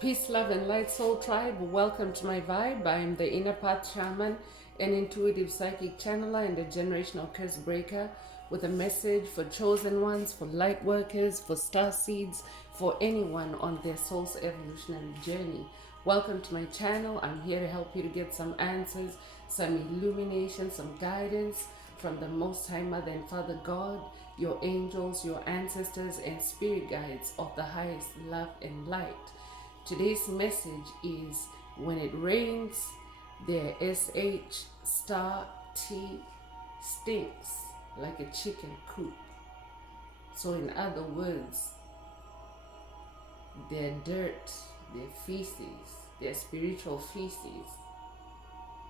Peace, love, and light, soul tribe. Welcome to my vibe. I am the inner path shaman, an intuitive psychic channeler, and a generational curse breaker with a message for chosen ones, for light workers, for star seeds, for anyone on their soul's evolutionary journey. Welcome to my channel. I'm here to help you to get some answers, some illumination, some guidance from the Most High Mother and Father God, your angels, your ancestors, and spirit guides of the highest love and light. Today's message is when it rains, their SH star T stinks like a chicken coop. So in other words, their dirt, their feces, their spiritual feces,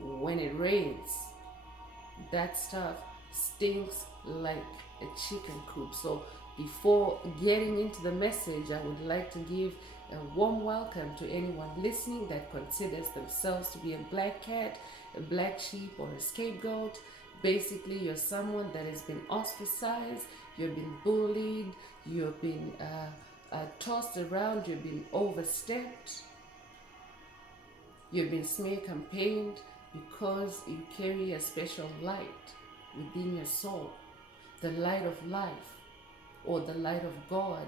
when it rains, that stuff stinks like a chicken coop. So before getting into the message, I would like to give a warm welcome to anyone listening that considers themselves to be a black cat, a black sheep, or a scapegoat. Basically, you're someone that has been ostracized, you've been bullied, you've been tossed around, you've been overstepped, you've been smear campaigned because you carry a special light within your soul, the light of life, or the light of God,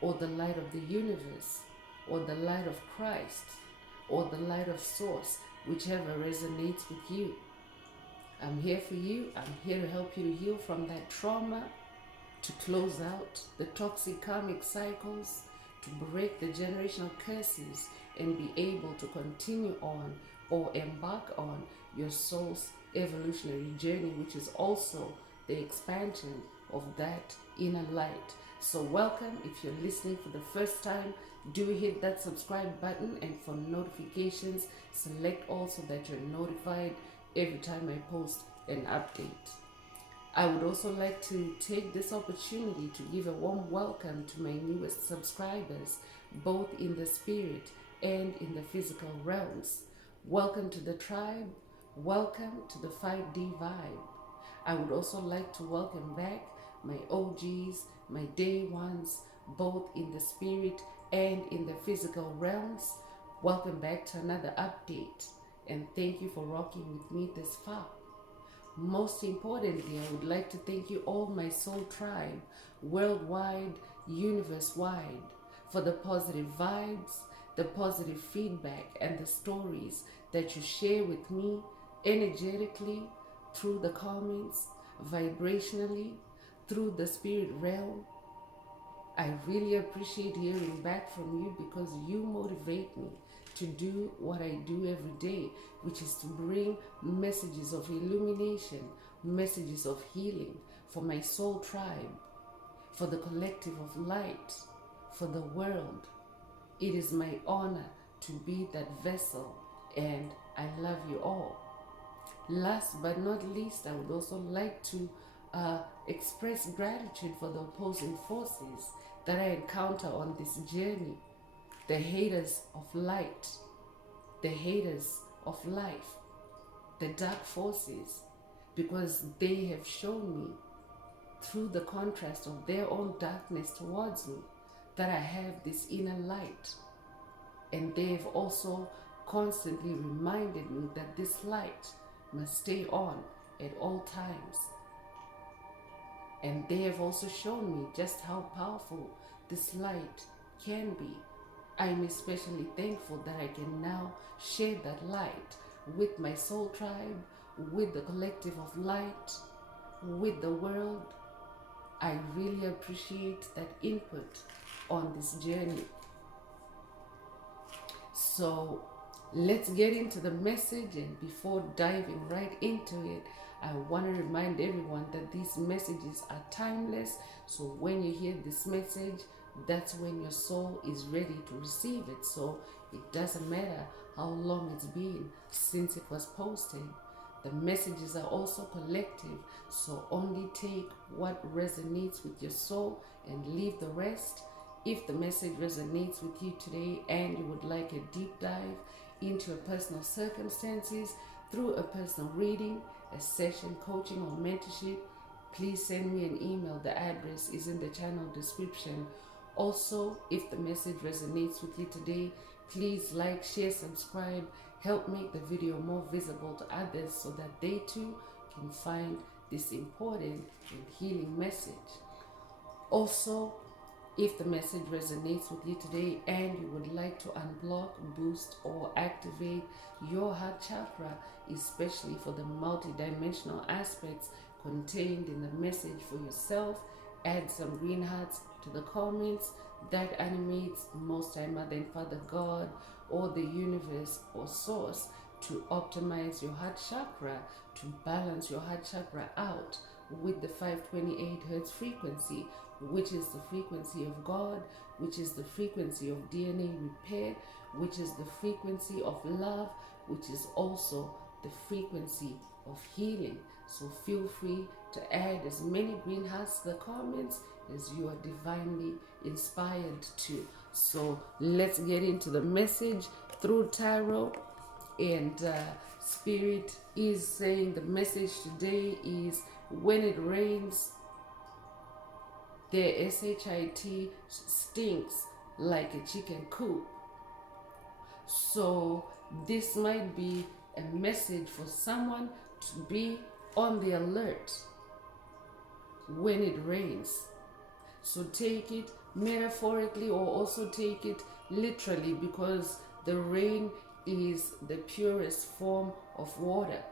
or the light of the universe, or the light of Christ, or the light of Source, whichever resonates with you. I'm here for you. I'm here to help you to heal from that trauma, to close out the toxic karmic cycles, to break the generational curses, and be able to continue on or embark on your soul's evolutionary journey, which is also the expansion of that inner light. So welcome. If you're listening for the first time, do hit that subscribe button, and for notifications, select all so that you're notified every time I post an update. I would also like to take this opportunity to give a warm welcome to my newest subscribers, both in the spirit and in the physical realms. Welcome to the tribe. Welcome to the 5D vibe. I would also like to welcome back my OGs, my day ones, both in the spirit and in the physical realms. Welcome back to another update, and thank you for rocking with me this far. Most importantly, I would like to thank you all, my soul tribe, worldwide, universe-wide, for the positive vibes, the positive feedback, and the stories that you share with me energetically, through the comments, vibrationally, through the spirit realm. I really appreciate hearing back from you because you motivate me to do what I do every day, which is to bring messages of illumination, messages of healing for my soul tribe, for the collective of light, for the world. It is my honor to be that vessel, and I love you all. Last but not least, I would also like to express gratitude for the opposing forces that I encounter on this journey. The haters of light, the haters of life, the dark forces, because they have shown me through the contrast of their own darkness towards me that I have this inner light. And they have also constantly reminded me that this light must stay on at all times. And they have also shown me just how powerful this light can be. I'm especially thankful that I can now share that light with my soul tribe, with the collective of light, with the world. I really appreciate that input on this journey. So let's get into the message, and before diving right into it, I want to remind everyone that these messages are timeless. So when you hear this message, that's when your soul is ready to receive it. So it doesn't matter how long it's been since it was posted. The messages are also collective, so only take what resonates with your soul and leave the rest. If the message resonates with you today and you would like a deep dive into your personal circumstances through a personal reading, a session, coaching, or mentorship, please send me an email. The address is in the channel description. Also, if the message resonates with you today Please like, share, subscribe. Help make the video more visible to others so that they too can find this important and healing message. Also, if the message resonates with you today and you would like to unblock, boost, or activate your heart chakra, especially for the multidimensional aspects contained in the message for yourself, add some green hearts to the comments. That animates most time Mother and Father God or the universe or source to optimize your heart chakra, to balance your heart chakra out with the 528 hertz frequency, which is the frequency of God, which is the frequency of DNA repair, which is the frequency of love, which is also the frequency of healing. So feel free to add as many green hearts to the comments as you are divinely inspired to. So let's get into the message through tarot. And Spirit is saying the message today is, when it rains, their SHIT stinks like a chicken coop. So this might be a message for someone to be on the alert when it rains. So take it metaphorically or also take it literally, because the rain is the purest form of water.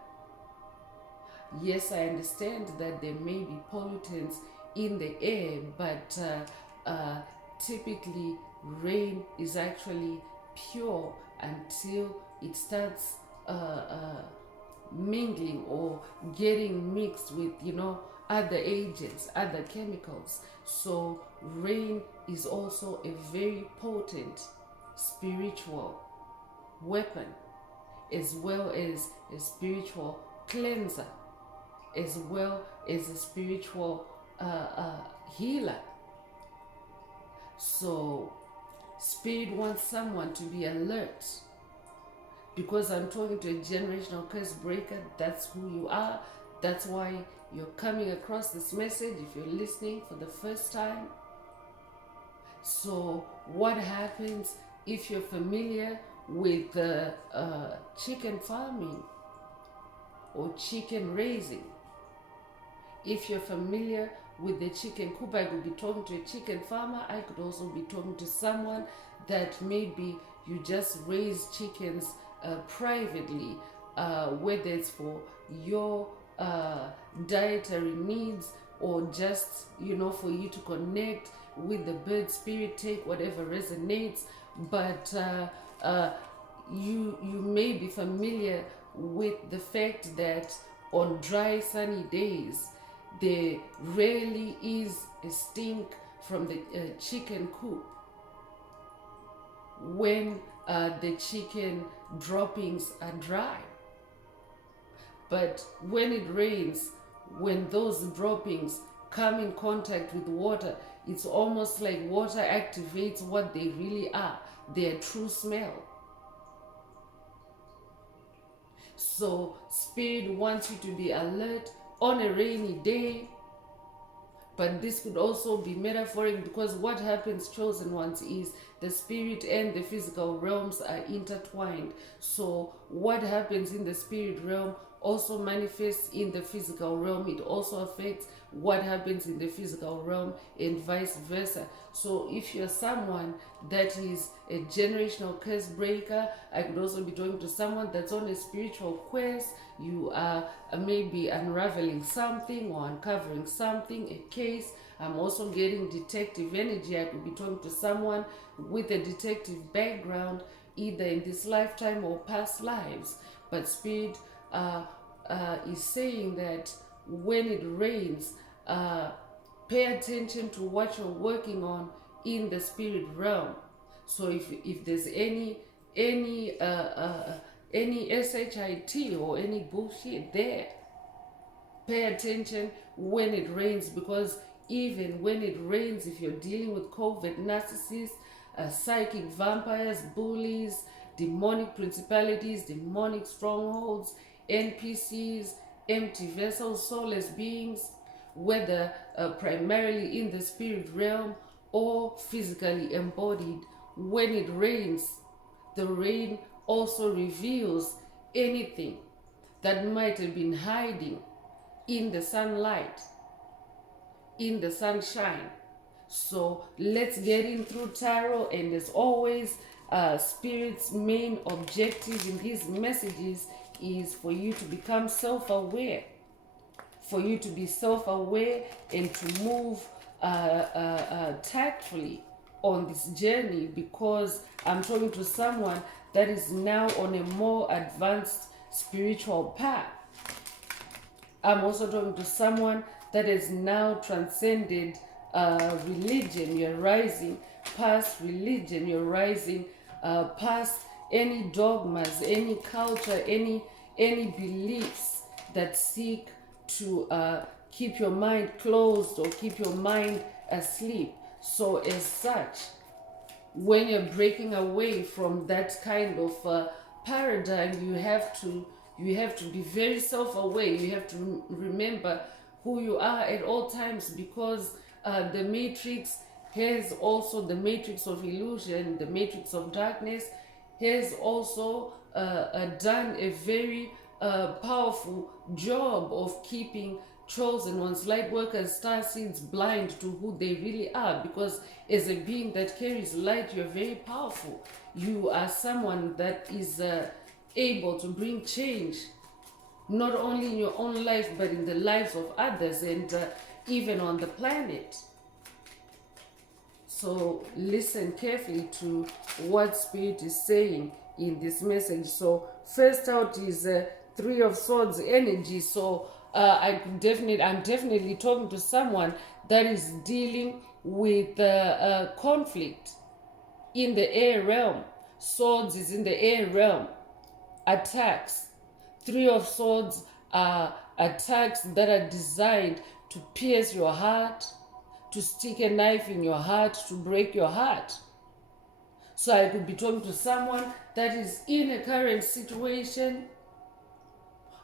Yes, I understand that there may be pollutants in the air, but typically rain is actually pure until it starts mingling or getting mixed with, other agents, other chemicals. So rain is also a very potent spiritual weapon, as well as a spiritual cleanser, as well as a spiritual healer. So Spirit wants someone to be alert, because I'm talking to a generational curse breaker. That's who you are. That's why you're coming across this message if you're listening for the first time. So what happens if you're familiar with chicken farming or chicken raising? If you're familiar with the chicken coop, I could be talking to a chicken farmer. I could also be talking to someone that maybe you just raise chickens privately, whether it's for your dietary needs or just, for you to connect with the bird spirit, take whatever resonates. But you may be familiar with the fact that on dry, sunny days, there rarely is a stink from the chicken coop when the chicken droppings are dry. But when it rains, when those droppings come in contact with water, it's almost like water activates what they really are, their true smell. So Spirit wants you to be alert on a rainy day, but this could also be metaphoric, because what happens, chosen ones, is the spirit and the physical realms are intertwined. So what happens in the spirit realm also manifests in the physical realm. It also affects what happens in the physical realm and vice versa. So if you're someone that is a generational curse breaker, I could also be talking to someone that's on a spiritual quest. You are maybe unraveling something or uncovering something, a case. I'm also getting detective energy. I could be talking to someone with a detective background, either in this lifetime or past lives. But Spirit is saying that when it rains, pay attention to what you're working on in the spirit realm. So if there's any SHIT or any bullshit there, pay attention when it rains, because even when it rains, if you're dealing with COVID narcissists, psychic vampires, bullies, demonic principalities, demonic strongholds, NPCs, empty vessels, soulless beings, whether primarily in the spirit realm or physically embodied, when it rains, The rain also reveals anything that might have been hiding in the sunlight, in the sunshine. So let's get in through tarot, and as always, Spirit's main objective in these messages is for you to become self-aware, for you to be self-aware and to move tactfully on this journey, because I'm talking to someone that is now on a more advanced spiritual path. I'm also talking to someone that has now transcended religion. You're rising past religion. You're rising past any dogmas, any culture, any beliefs that seek to keep your mind closed or keep your mind asleep. So as such, when you're breaking away from that kind of paradigm, you have to be very self-aware. You have to remember who you are at all times, because the matrix has also, the matrix of illusion, the matrix of darkness, has also done a very powerful job of keeping chosen ones, light workers, star seeds, blind to who they really are. Because as a being that carries light, you're very powerful. You are someone that is able to bring change, not only in your own life, but in the lives of others, and even on the planet. So listen carefully to what Spirit is saying in this message. So first out is Three of Swords energy. So I'm definitely talking to someone that is dealing with conflict in the air realm. Swords is in the air realm. Attacks. Three of Swords are attacks that are designed to pierce your heart, to stick a knife in your heart, to break your heart. So I could be talking to someone that is in a current situation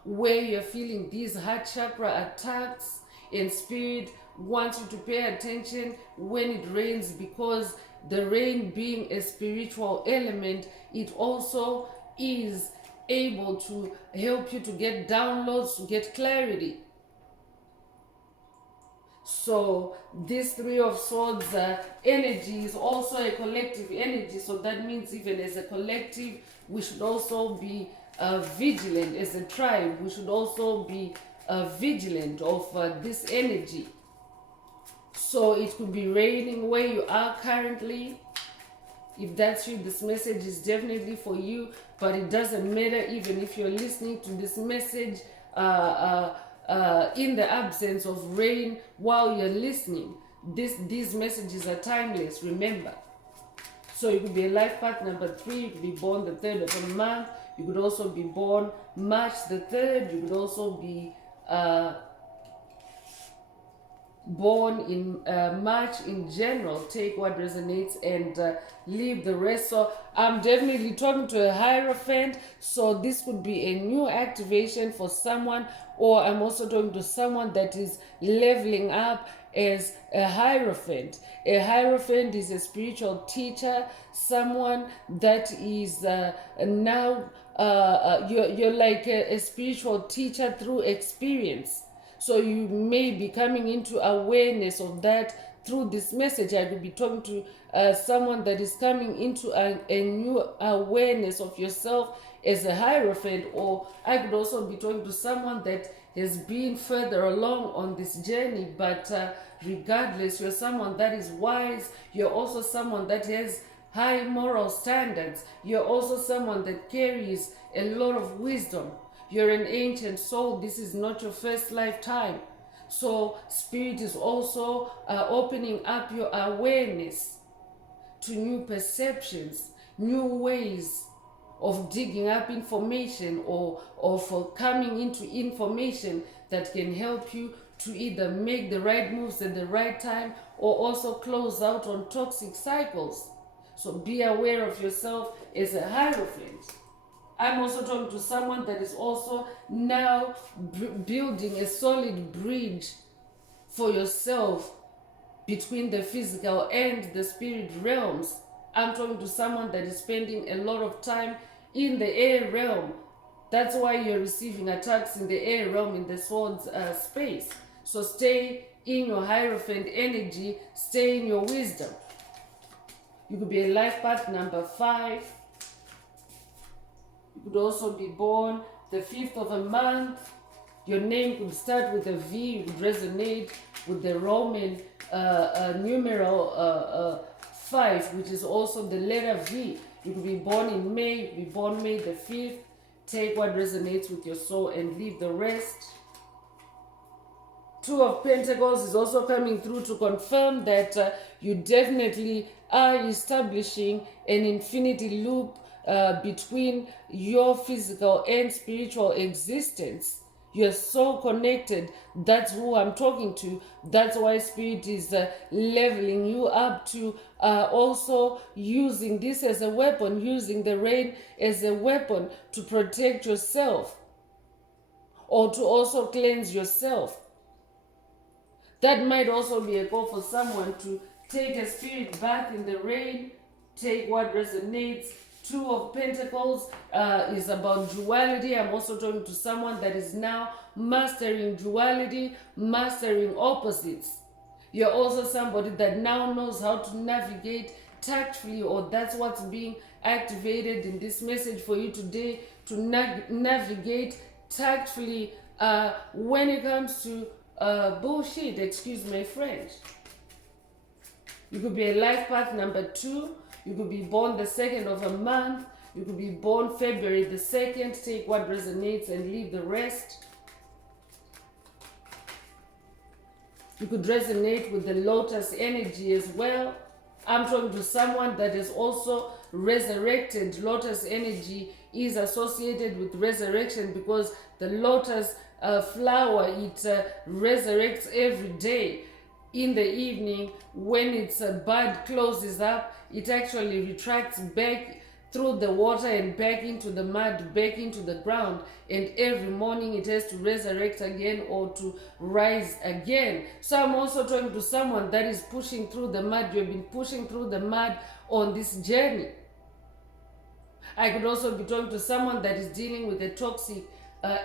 where you're feeling these heart chakra attacks, and Spirit wants you to pay attention when it rains, because the rain being a spiritual element, it also is able to help you to get downloads, to get clarity. So this Three of Swords energy is also a collective energy. So that means even as a collective, we should also be vigilant. As a tribe, we should also be vigilant of this energy. So it could be raining where you are currently. If that's you, this message is definitely for you. But it doesn't matter even if you're listening to this message in the absence of rain while you're listening. These messages are timeless, remember. So you could be a life path number 3, you could be born the 3rd of a month, you could also be born March the 3rd, you could also be born in March in general. Take what resonates and leave the rest. So I'm definitely talking to a Hierophant, so this could be a new activation for someone, or I'm also talking to someone that is leveling up as a Hierophant. A Hierophant is a spiritual teacher, someone that is now you're like a spiritual teacher through experience. So you may be coming into awareness of that through this message. I could be talking to someone that is coming into a new awareness of yourself as a Hierophant, or I could also be talking to someone that has been further along on this journey. But regardless, you're someone that is wise. You're also someone that has high moral standards. You're also someone that carries a lot of wisdom. You're an ancient soul. This is not your first lifetime. So Spirit is also opening up your awareness to new perceptions, new ways of digging up information, or of coming into information that can help you to either make the right moves at the right time, or also close out on toxic cycles. So be aware of yourself as a Hierophant. I'm also talking to someone that is also now building a solid bridge for yourself between the physical and the spirit realms. I'm talking to someone that is spending a lot of time in the air realm. That's why you're receiving attacks in the air realm, in the swords space. So stay in your Hierophant energy, stay in your wisdom. You could be a life path number 5. You could also be born the 5th of a month. Your name could start with a V. You could resonate with the Roman numeral 5, which is also the letter V. You could be born in May. You could be born May the 5th. Take what resonates with your soul and leave the rest. 2 of Pentacles is also coming through to confirm that you definitely are establishing an infinity loop between your physical and spiritual existence. You're so connected. That's who I'm talking to. That's why Spirit is leveling you up to also using this as a weapon, using the rain as a weapon to protect yourself or to also cleanse yourself. That might also be a call for someone to take a spirit bath in the rain, take what resonates. 2 of Pentacles is about duality. I'm also talking to someone that is now mastering duality, mastering opposites. You're also somebody that now knows how to navigate tactfully, or that's what's being activated in this message for you today, to navigate tactfully when it comes to bullshit, excuse my French. You could be a life path number 2. You could be born the 2nd of a month. You could be born February the 2nd. Take what resonates and leave the rest. You could resonate with the Lotus energy as well. I'm talking to someone that is also resurrected. Lotus energy is associated with resurrection because the lotus flower, it resurrects every day. In the evening, when its bud closes up, it actually retracts back through the water and back into the mud, back into the ground. And every morning it has to resurrect again or to rise again. So I'm also talking to someone that is pushing through the mud. You've been pushing through the mud on this journey. I could also be talking to someone that is dealing with a toxic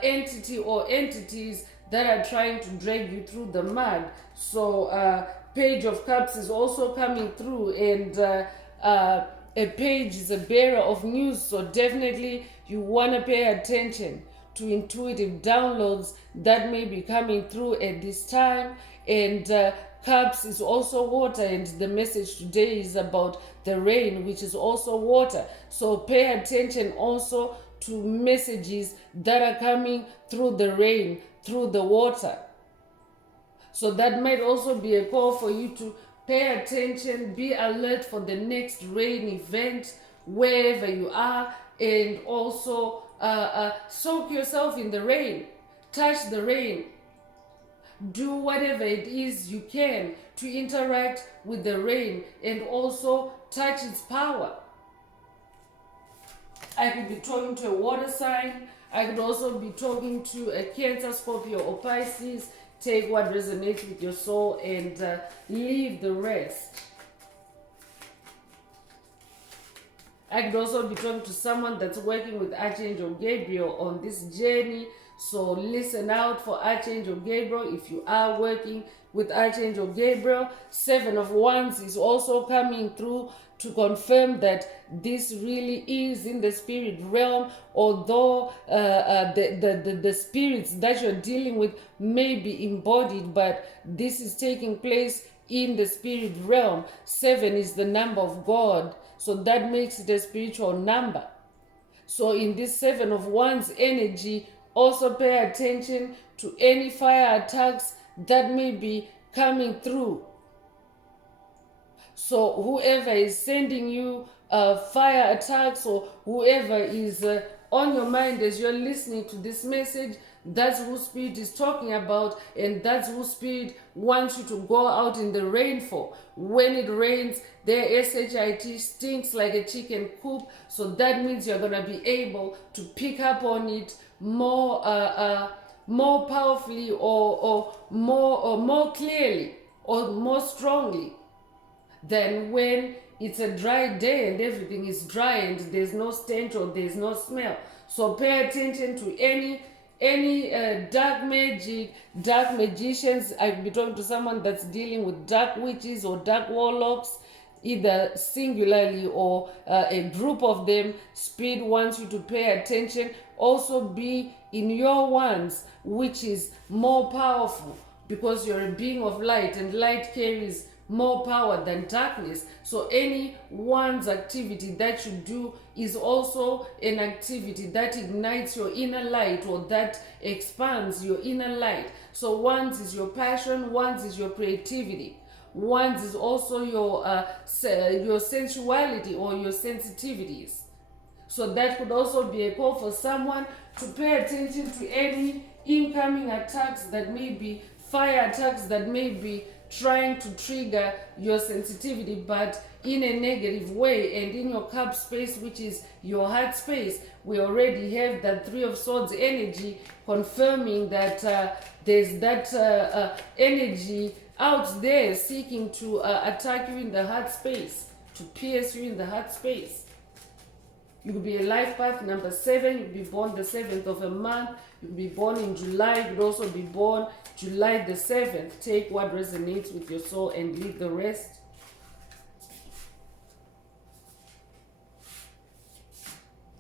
entity or entities that are trying to drag you through the mud. So Page of Cups is also coming through, and a page is a bearer of news. So definitely you want to pay attention to intuitive downloads that may be coming through at this time. And Cups is also water, and the message today is about the rain, which is also water. So pay attention also to messages that are coming through the rain, through the water. So that might also be a call for you to pay attention, be alert for the next rain event wherever you are, and also soak yourself in the rain, touch the rain. Do whatever it is you can to interact with the rain and also touch its power. I could be talking to a water sign. I could also be talking to a Cancer, Scorpio, or Pisces. Take what resonates with your soul and leave the rest. I could also be talking to someone that's working with Archangel Gabriel on this journey. So listen out for Archangel Gabriel if you are working with Archangel Gabriel. 7 of Wands is also coming through to confirm that this really is in the spirit realm, although the spirits that you're dealing with may be embodied, but this is taking place in the spirit realm. 7 is the number of God, so that makes it a spiritual number. So in this 7 of Wands energy, also pay attention to any fire attacks that may be coming through. So whoever is sending you fire attacks, or whoever is on your mind as you're listening to this message, that's who Spirit is talking about, and that's who Spirit wants you to go out in the rain for. When it rains, their SHIT stinks like a chicken coop, so that means you're going to be able to pick up on it more powerfully, or more clearly, or more strongly than when it's a dry day and everything is dry and there's no stench or there's no smell. So pay attention to any dark magic, dark magicians. I've been talking to someone that's dealing with dark witches or dark warlocks, either singularly or a group of them. Spirit wants you to pay attention. Also be in your ones, which is more powerful, because you're a being of light and light carries more power than darkness. So any one's activity that you do is also an activity that ignites your inner light or that expands your inner light. So one's is your passion, one's is your creativity, one's is also your sensuality or your sensitivities. So that could also be a call for someone to pay attention to any incoming attacks that may be fire attacks that may be trying to trigger your sensitivity, but in a negative way. And in your cup space, which is your heart space, we already have that Three of Swords energy confirming that there's that energy out there seeking to attack you in the heart space, to pierce you in the heart space. You could be a life path number 7. You could be born the 7th of a month. You could be born in July. You could also be born July the 7th. Take what resonates with your soul and leave the rest.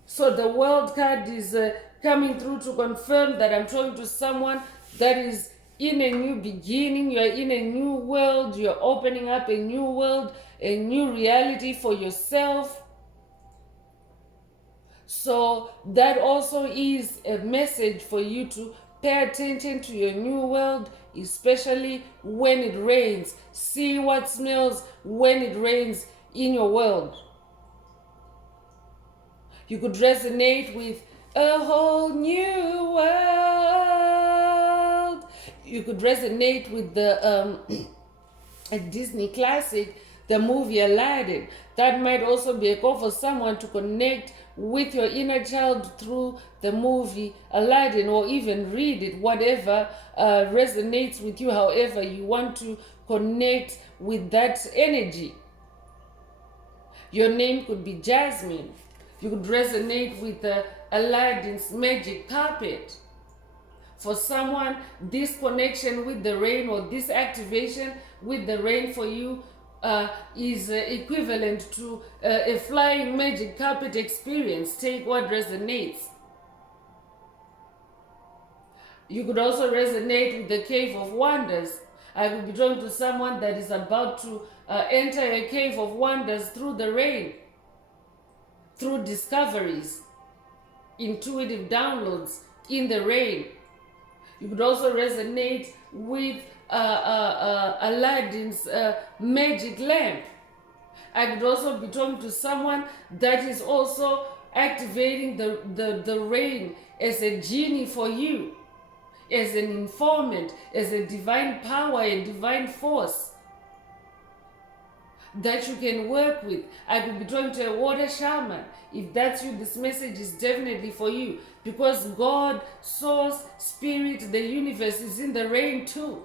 So the World card is coming through to confirm that I'm talking to someone that is in a new beginning. You're in a new world. You're opening up a new world, a new reality for yourself. So that also is a message for you to pay attention to your new world, especially when it rains. See what smells when it rains in your world. You could resonate with a whole new world. You could resonate with the a Disney classic, the movie Aladdin. That might also be a call for someone to connect with your inner child through the movie Aladdin, or even read it, whatever resonates with you, however you want to connect with that energy. Your name could be Jasmine. You could resonate with Aladdin's magic carpet. For someone, this connection with the rain or this activation with the rain for you is equivalent to a flying magic carpet experience. Take what resonates. You could also resonate with the Cave of Wonders. I could be drawn to someone that is about to enter a Cave of Wonders through the rain, through discoveries, intuitive downloads in the rain. You could also resonate with Aladdin's magic lamp. I could also be talking to someone that is also activating the rain as a genie for you, as an informant, as a divine power, a divine force that you can work with. I could be talking to a water shaman. If that's you, this message is definitely for you, because God, Source, Spirit, the universe is in the rain too.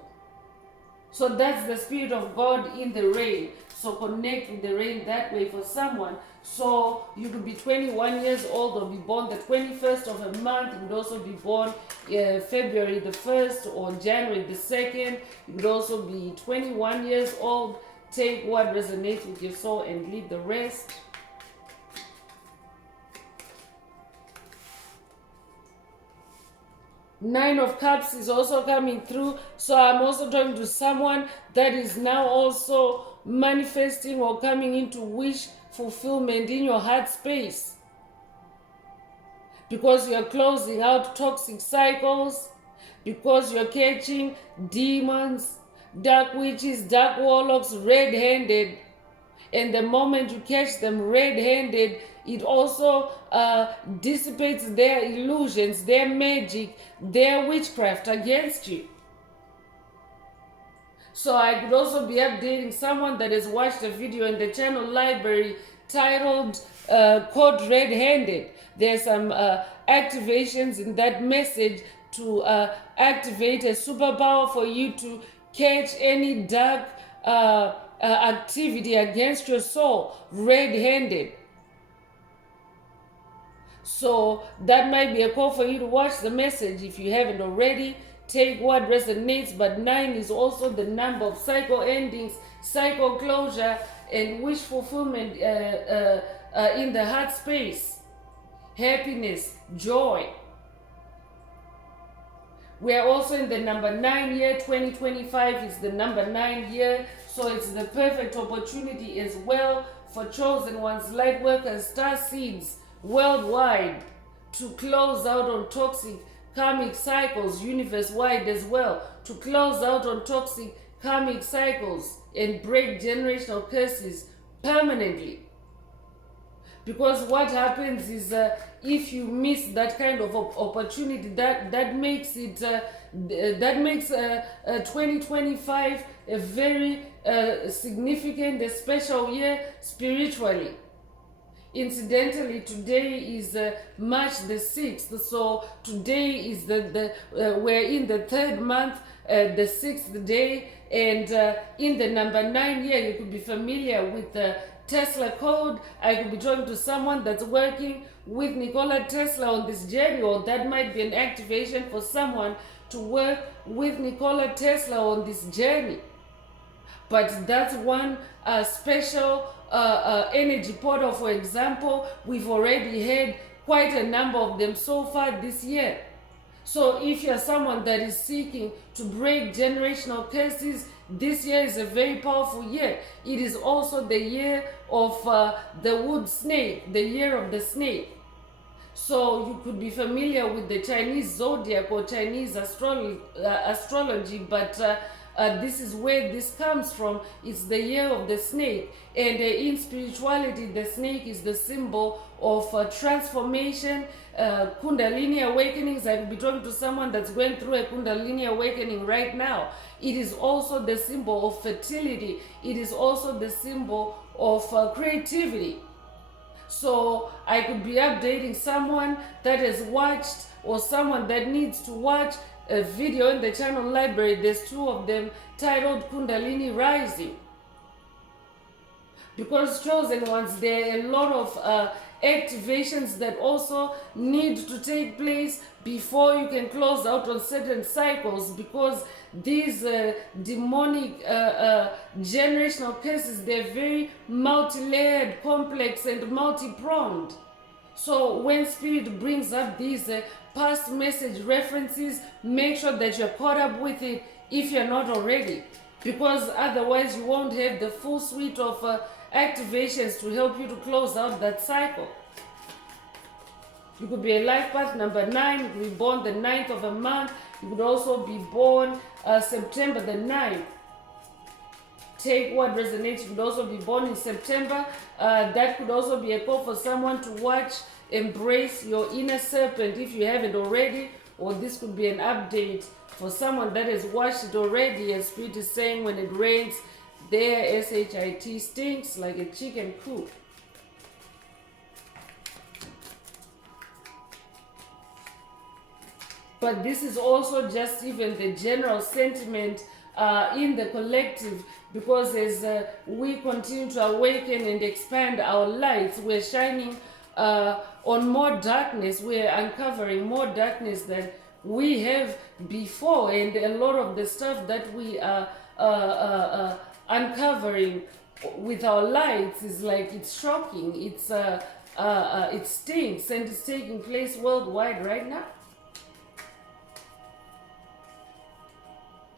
So that's the Spirit of God in the rain. So connect with the rain that way for someone. So you could be 21 years old or be born the 21st of a month. You could also be born February the 1st or January the 2nd. You could also be 21 years old. Take what resonates with your soul and leave the rest. Nine of Cups is also coming through. So I'm also talking to someone that is now also manifesting or coming into wish fulfillment in your heart space, because you're closing out toxic cycles, because you're catching demons, dark witches, dark warlocks red-handed. And the moment you catch them red-handed, it also dissipates their illusions, their magic, their witchcraft against you. So I could also be updating someone that has watched a video in the channel library titled Caught Red-Handed. There's some activations in that message to activate a superpower for you to catch any dark activity against your soul, red-handed. So that might be a call for you to watch the message if you haven't already. Take what resonates, but 9 is also the number of cycle endings, cycle closure, and wish fulfillment in the heart space. Happiness, joy. We are also in the number 9 year. 2025 is the number 9 year, so it's the perfect opportunity as well for chosen ones, light workers, star seeds worldwide to close out on toxic karmic cycles, universe wide as well, to close out on toxic karmic cycles and break generational curses permanently. Because what happens is if you miss that kind of opportunity, that makes it 2025 a very significant, a special year spiritually. Incidentally, today is March the 6th, so today is we're in the 3rd month, the 6th day, and in the number 9 year, you could be familiar with the Tesla code. I could be talking to someone that's working with Nikola Tesla on this journey, or that might be an activation for someone to work with Nikola Tesla on this journey. But that's one special energy portal. For example, we've already had quite a number of them so far this year. So if you're someone that is seeking to break generational curses, this year is a very powerful year. It is also the year of the wood snake, the year of the snake. So you could be familiar with the Chinese zodiac or Chinese astrology, but this is where this comes from. It's the year of the snake. And in spirituality, the snake is the symbol of transformation, Kundalini awakenings. I will be talking to someone that's going through a Kundalini awakening right now. It is also the symbol of fertility. It is also the symbol of creativity. So I could be updating someone that has watched, or someone that needs to watch a video in the channel library. There's 2 of them titled Kundalini Rising. Because chosen ones, there are a lot of activations that also need to take place before you can close out on certain cycles, because these demonic generational curses, they're very multi-layered, complex, and multi-pronged. So when spirit brings up these past message references, make sure that you're caught up with it if you're not already, because otherwise you won't have the full suite of activations to help you to close out that cycle. You could be a life path number 9, you could be born the 9th of a month, you could also be born September the 9th. Take what resonates. You could also be born in September. That could also be a call for someone to watch Embrace Your Inner Serpent if you haven't already, or this could be an update for someone that has watched it already. As Spirit is saying, when it rains, their SHIT stinks like a chicken coop. But this is also just even the general sentiment in the collective, because as we continue to awaken and expand our lights, we're shining on more darkness. We're uncovering more darkness than we have before, and a lot of the stuff that we are uncovering with our lights is like, it's shocking. It stinks, and it's taking place worldwide right now.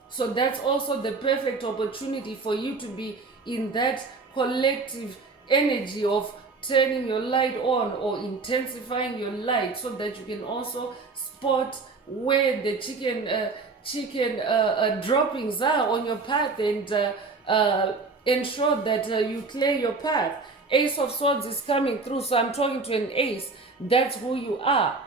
So that's also the perfect opportunity for you to be in that collective energy of turning your light on or intensifying your light, so that you can also spot where the chicken droppings are on your path, and ensure that you clear your path. Ace of Swords is coming through, so I'm talking to an ace. That's who you are.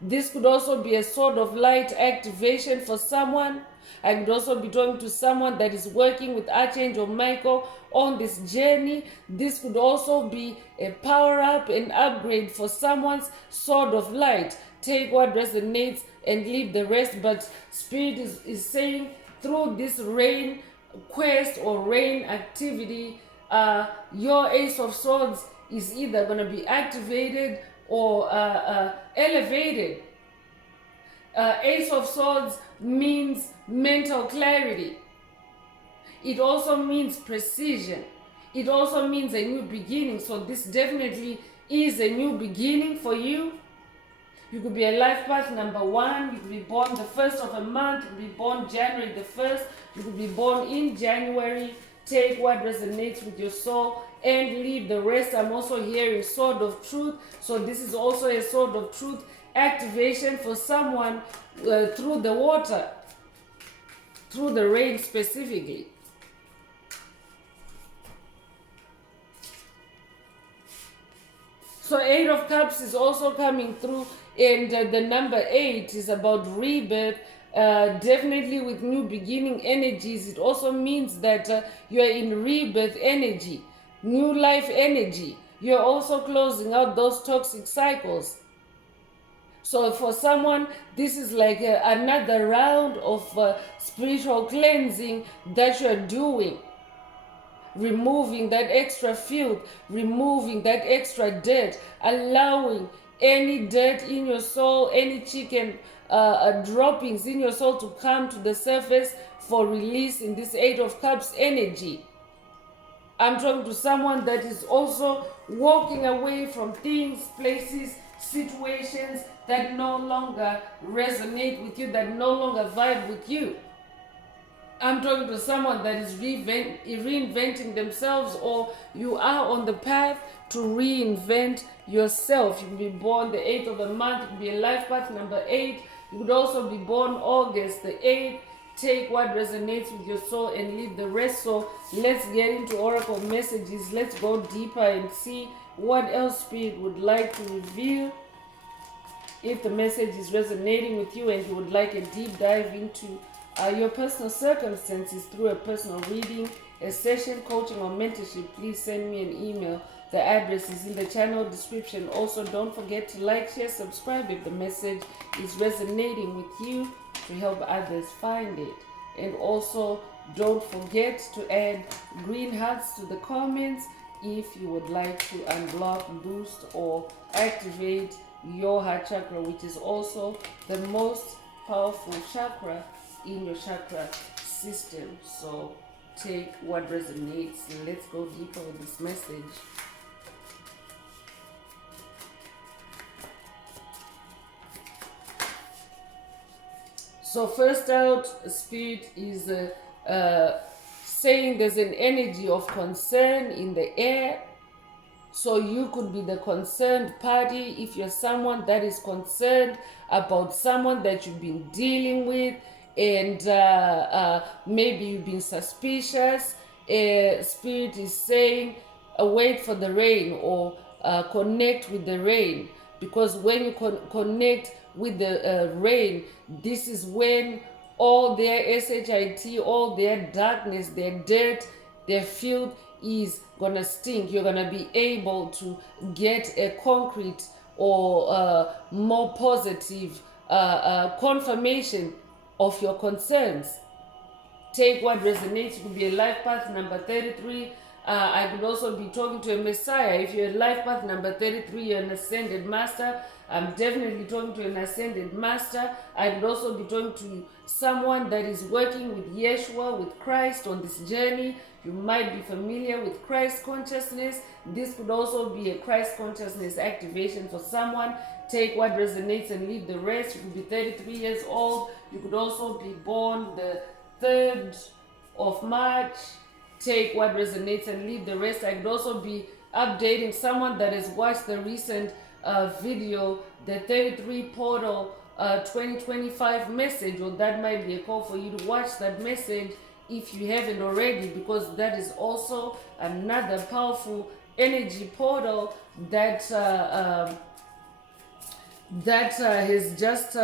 This could also be a sword of light activation for someone. I could also be talking to someone that is working with Archangel Michael on this journey. This could also be a power up and upgrade for someone's sword of light. Take what resonates and leave the rest. But Spirit is saying, through this rain quest or rain activity, your Ace of Swords is either going to be activated or elevated. Ace of Swords means mental clarity. It also means precision. It also means a new beginning. So this definitely is a new beginning for you. You could be a life path number 1. You could be born the first of a month. You could be born January the 1st. You could be born in January. Take what resonates with your soul and leave the rest. I'm also hearing Sword of Truth. So this is also a Sword of Truth activation for someone through the water, through the rain specifically. So 8 of Cups is also coming through, and the number 8 is about rebirth, definitely with new beginning energies. It also means that you are in rebirth energy, new life energy. You're also closing out those toxic cycles. So for someone, this is like another round of spiritual cleansing that you're doing. Removing that extra filth, removing that extra dirt, allowing any dirt in your soul, any chicken droppings in your soul to come to the surface for release in this 8 of Cups energy. I'm talking to someone that is also walking away from things, places, situations that no longer resonate with you, that no longer vibe with you. I'm talking to someone that is reinventing themselves, or you are on the path to reinvent yourself. You could be born the 8th of the month. It could be a life path number 8. You could also be born August the 8th. Take what resonates with your soul and leave the rest. So let's get into Oracle messages. Let's go deeper and see what else Spirit would like to reveal. If the message is resonating with you and you would like a deep dive into your personal circumstances through a personal reading, a session, coaching, or mentorship, please send me an email. The address is in the channel description. Also, don't forget to like, share, subscribe if the message is resonating with you to help others find it. And also, don't forget to add green hearts to the comments if you would like to unblock, boost, or activate your heart chakra, which is also the most powerful chakra in your chakra system. So take what resonates and let's go deeper with this message. So first out, Spirit is saying there's an energy of concern in the air. So you could be the concerned party if you're someone that is concerned about someone that you've been dealing with, and maybe you've been suspicious. Spirit is saying wait for the rain, or connect with the rain, because when you connect with the rain, this is when all their shit, all their darkness, their dirt, their filth is gonna stink. You're gonna be able to get a concrete or more positive confirmation of your concerns. Take what resonates. It could be a life path number 33. I could also be talking to a Messiah. If you're a life path number 33, you're an ascended master. I'm definitely talking to an ascended master. I could also be talking to someone that is working with Yeshua, with Christ on this journey. You might be familiar with Christ consciousness. This could also be a Christ consciousness activation for someone. Take what resonates and leave the rest. You could be 33 years old. You could also be born the 3rd of March. Take what resonates and leave the rest. I could also be updating someone that has watched the recent video, the 33 portal 2025 message, or that might be a call for you to watch that message if you haven't already, because that is also another powerful energy portal that has just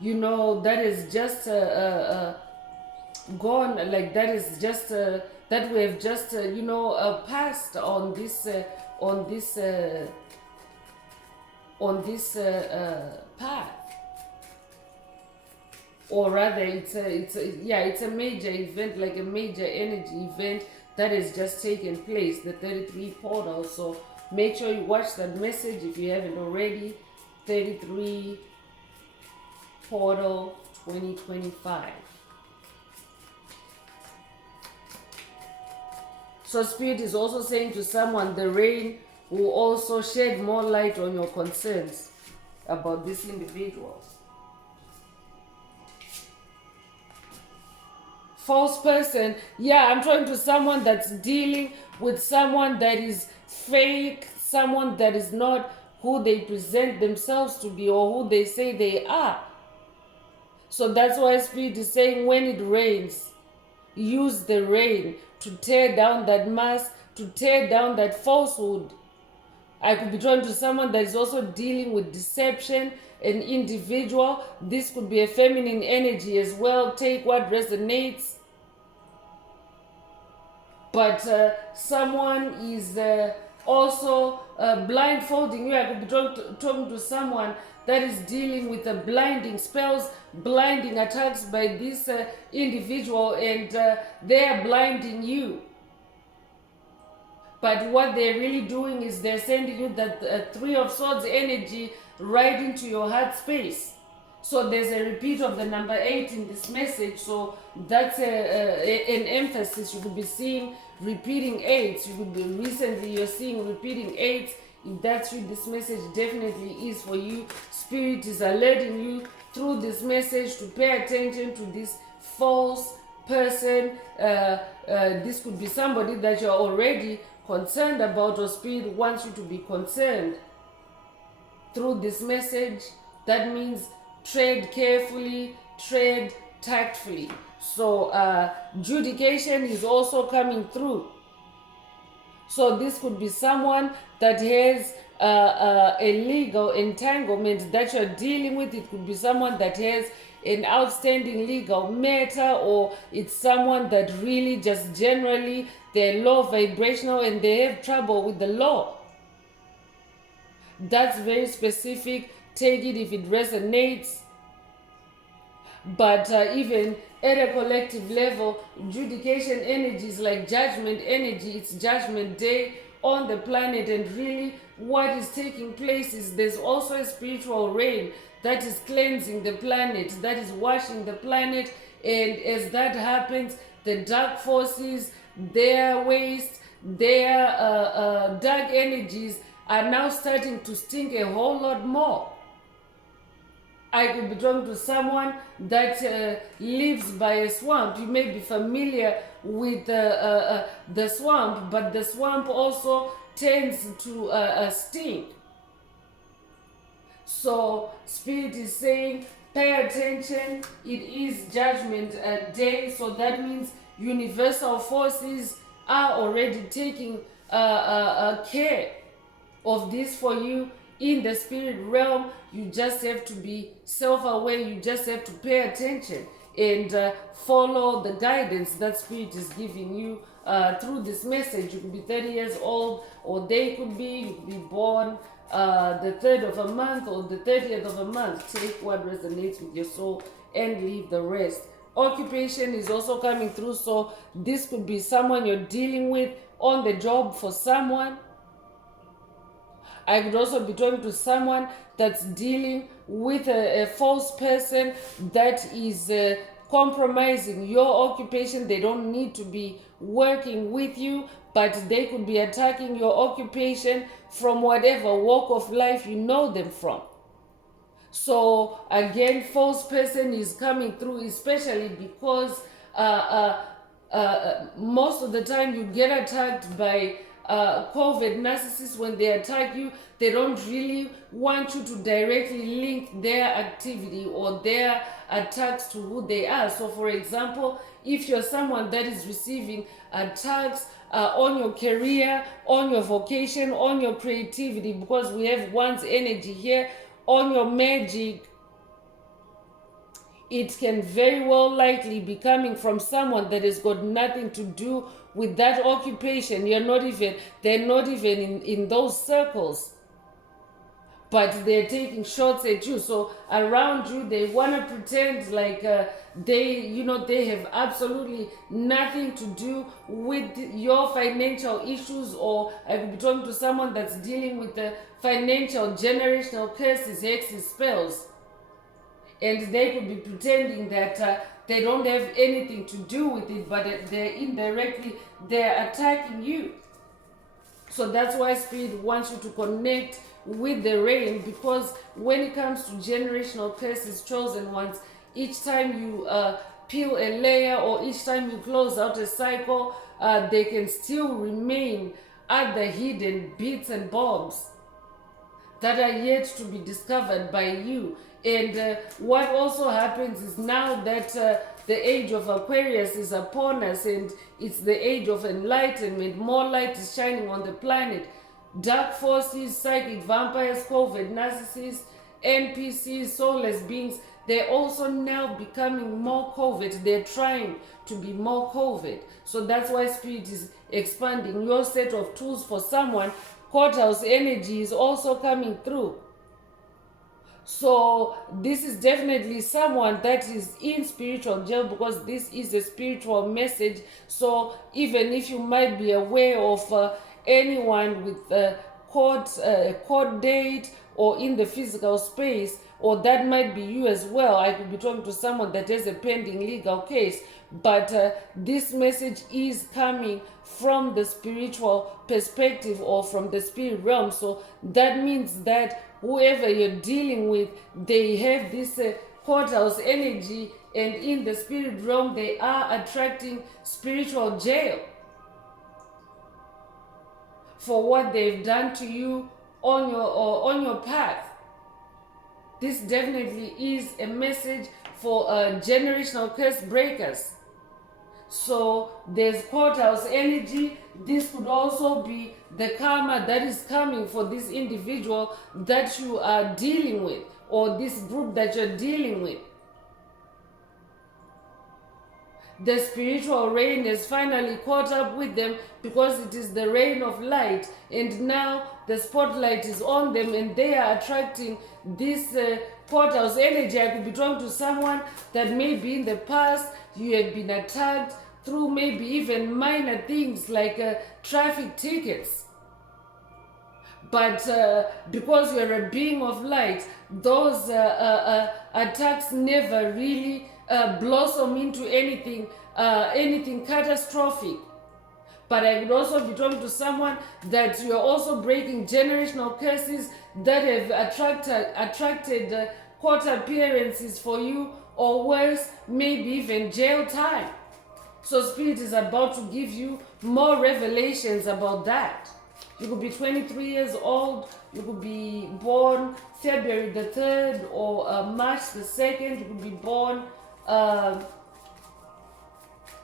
you know, that is just gone, like that is just that we have just you know, passed on this path. or rather it's a major event, like a major energy event that has just taken place, the 33 portal. So make sure you watch that message if you haven't already. 33 portal 2025. So Spirit is also saying to someone, the rain will also shed more light on your concerns about this individual. False person, yeah, I'm talking to someone that's dealing with someone that is fake, someone that is not who they present themselves to be or who they say they are. So that's why Spirit is saying when it rains, use the rain to tear down that mask, to tear down that falsehood. I could be talking to someone that is also dealing with deception, an individual. This could be a feminine energy as well. Take what resonates. But someone is also blindfolding you. I could be talking to someone that is dealing with blinding spells, blinding attacks by this individual, and they are blinding you. But what they're really doing is they're sending you that Three of Swords energy right into your heart space. So there's a repeat of the number 8 in this message. So that's an emphasis. You could be seeing repeating 8s. You could be recently you're seeing repeating 8s. If that's you, this message definitely is for you. Spirit is alerting you through this message to pay attention to this false person. This could be somebody that you're already concerned about, or Spirit wants you to be concerned through this message. That means tread carefully, tread tactfully. So judication is also coming through. So this could be someone that has a legal entanglement that you're dealing with. It could be someone that has an outstanding legal matter, or it's someone that really just generally they're low vibrational and they have trouble with the law. That's very specific. Take it if it resonates. But even at a collective level, judication energy is like judgment energy. It's judgment day on the planet, and really what is taking place is there's also a spiritual rain that is cleansing the planet, that is washing the planet. And as that happens, the dark forces, their waste, their dark energies are now starting to stink a whole lot more. I could be talking to someone that lives by a swamp. You may be familiar with the swamp, but the swamp also tends to stink. So Spirit is saying, pay attention. It is judgment day, so that means universal forces are already taking care of this for you. In the spirit realm, you just have to be self-aware. You just have to pay attention and follow the guidance that Spirit is giving you through this message. You could be 30 years old, or they could be, you could be born the 3rd of a month or the 30th of a month. Take what resonates with your soul and leave the rest. Occupation is also coming through, so this could be someone you're dealing with on the job for someone. I could also be talking to someone that's dealing with a false person that is compromising your occupation. They don't need to be working with you, but they could be attacking your occupation from whatever walk of life you know them from. So again, false person is coming through, especially because most of the time you get attacked by COVID narcissists. When they attack you, they don't really want you to directly link their activity or their attacks to who they are. So for example, if you're someone that is receiving attacks on your career, on your vocation, on your creativity, because we have one's energy here, on your magic, it can very well likely be coming from someone that has got nothing to do with that occupation. They're not even in those circles. but they're taking shots at you. So around you, they want to pretend like they have absolutely nothing to do with your financial issues. Or I could be talking to someone that's dealing with the financial generational curses, hexes, spells, and they could be pretending that they don't have anything to do with it, but they're attacking you. So that's why Spirit wants you to connect with the rain, because when it comes to generational curses, chosen ones, each time you peel a layer or each time you close out a cycle, they can still remain at the hidden bits and bobs that are yet to be discovered by you. And what also happens is, now that the age of Aquarius is upon us and it's the age of enlightenment, more light is shining on the planet. Dark forces, psychic vampires, covert narcissists, NPCs, soulless beings, they're also now becoming more covert. They're trying to be more covert. So that's why Spirit is expanding your set of tools for someone. Courthouse energy is also coming through. So this is definitely someone that is in spiritual jail, because this is a spiritual message. So even if you might be aware of anyone with a court date or in the physical space, or that might be you as well. I could be talking to someone that has a pending legal case, but this message is coming from the spiritual perspective or from the spirit realm. So that means that whoever you're dealing with, they have this courthouse energy, and in the spirit realm, they are attracting spiritual jail for what they've done to you on your path. This definitely is a message for generational curse breakers. So there's courthouse energy. This could also be the karma that is coming for this individual that you are dealing with, or this group that you're dealing with. The spiritual rain has finally caught up with them, because it is the rain of light, and now the spotlight is on them, and they are attracting this portal's energy. I could be talking to someone that maybe in the past you had been attacked through maybe even minor things like traffic tickets. But because you're a being of light, those attacks never really blossom into anything catastrophic. But I could also be talking to someone that you're also breaking generational curses that have attracted court appearances for you, or worse, maybe even jail time. So Spirit is about to give you more revelations about that. You could be 23 years old, you could be born February the 3rd or March the 2nd, you could be born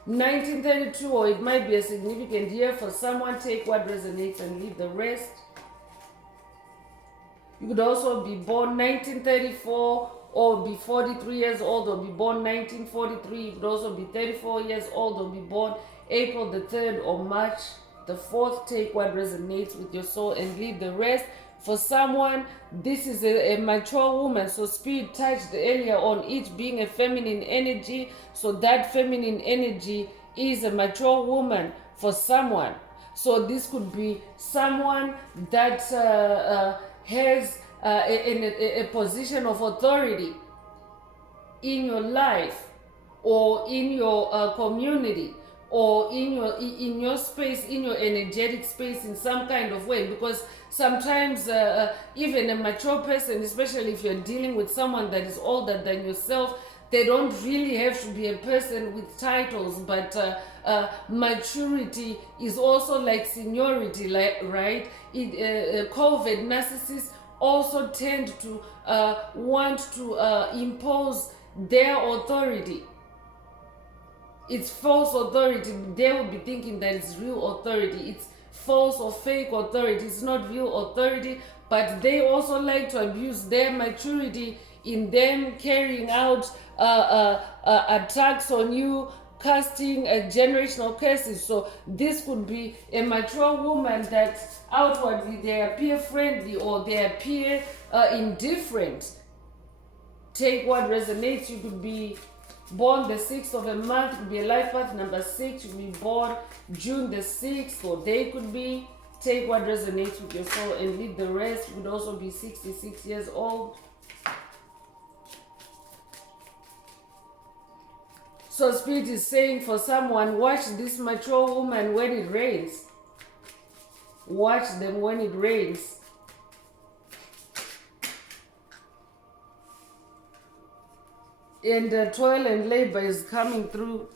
1932, or it might be a significant year for someone. Take what resonates and leave the rest. You could also be born 1934 or be 43 years old, or be born 1943. You could also be 34 years old or be born April the 3rd or March the 4th. Take what resonates with your soul and leave the rest. For someone, this is a mature woman. So Spirit touched earlier on each being a feminine energy. So that feminine energy is a mature woman for someone. So this could be someone that has a position of authority in your life, or in your community, or in your space, in your energetic space, in some kind of way. Because sometimes even a mature person, especially if you're dealing with someone that is older than yourself, they don't really have to be a person with titles, but maturity is also like seniority, right? Covert narcissists also tend to want to impose their authority. It's false authority. They will be thinking that it's real authority. It's false or fake authority. It's not real authority, but they also like to abuse their maturity in them carrying out attacks on you, casting generational curses. So this could be a mature woman that outwardly they appear friendly, or they appear indifferent. Take what resonates. You could be born the 6th of a month, could be a life path number 6. You could be born June the 6th, or day could be. Take what resonates with your soul and leave the rest. You could also be 66 years old. So Spirit is saying for someone, watch this mature woman when it rains. Watch them when it rains. And toil and labor is coming through.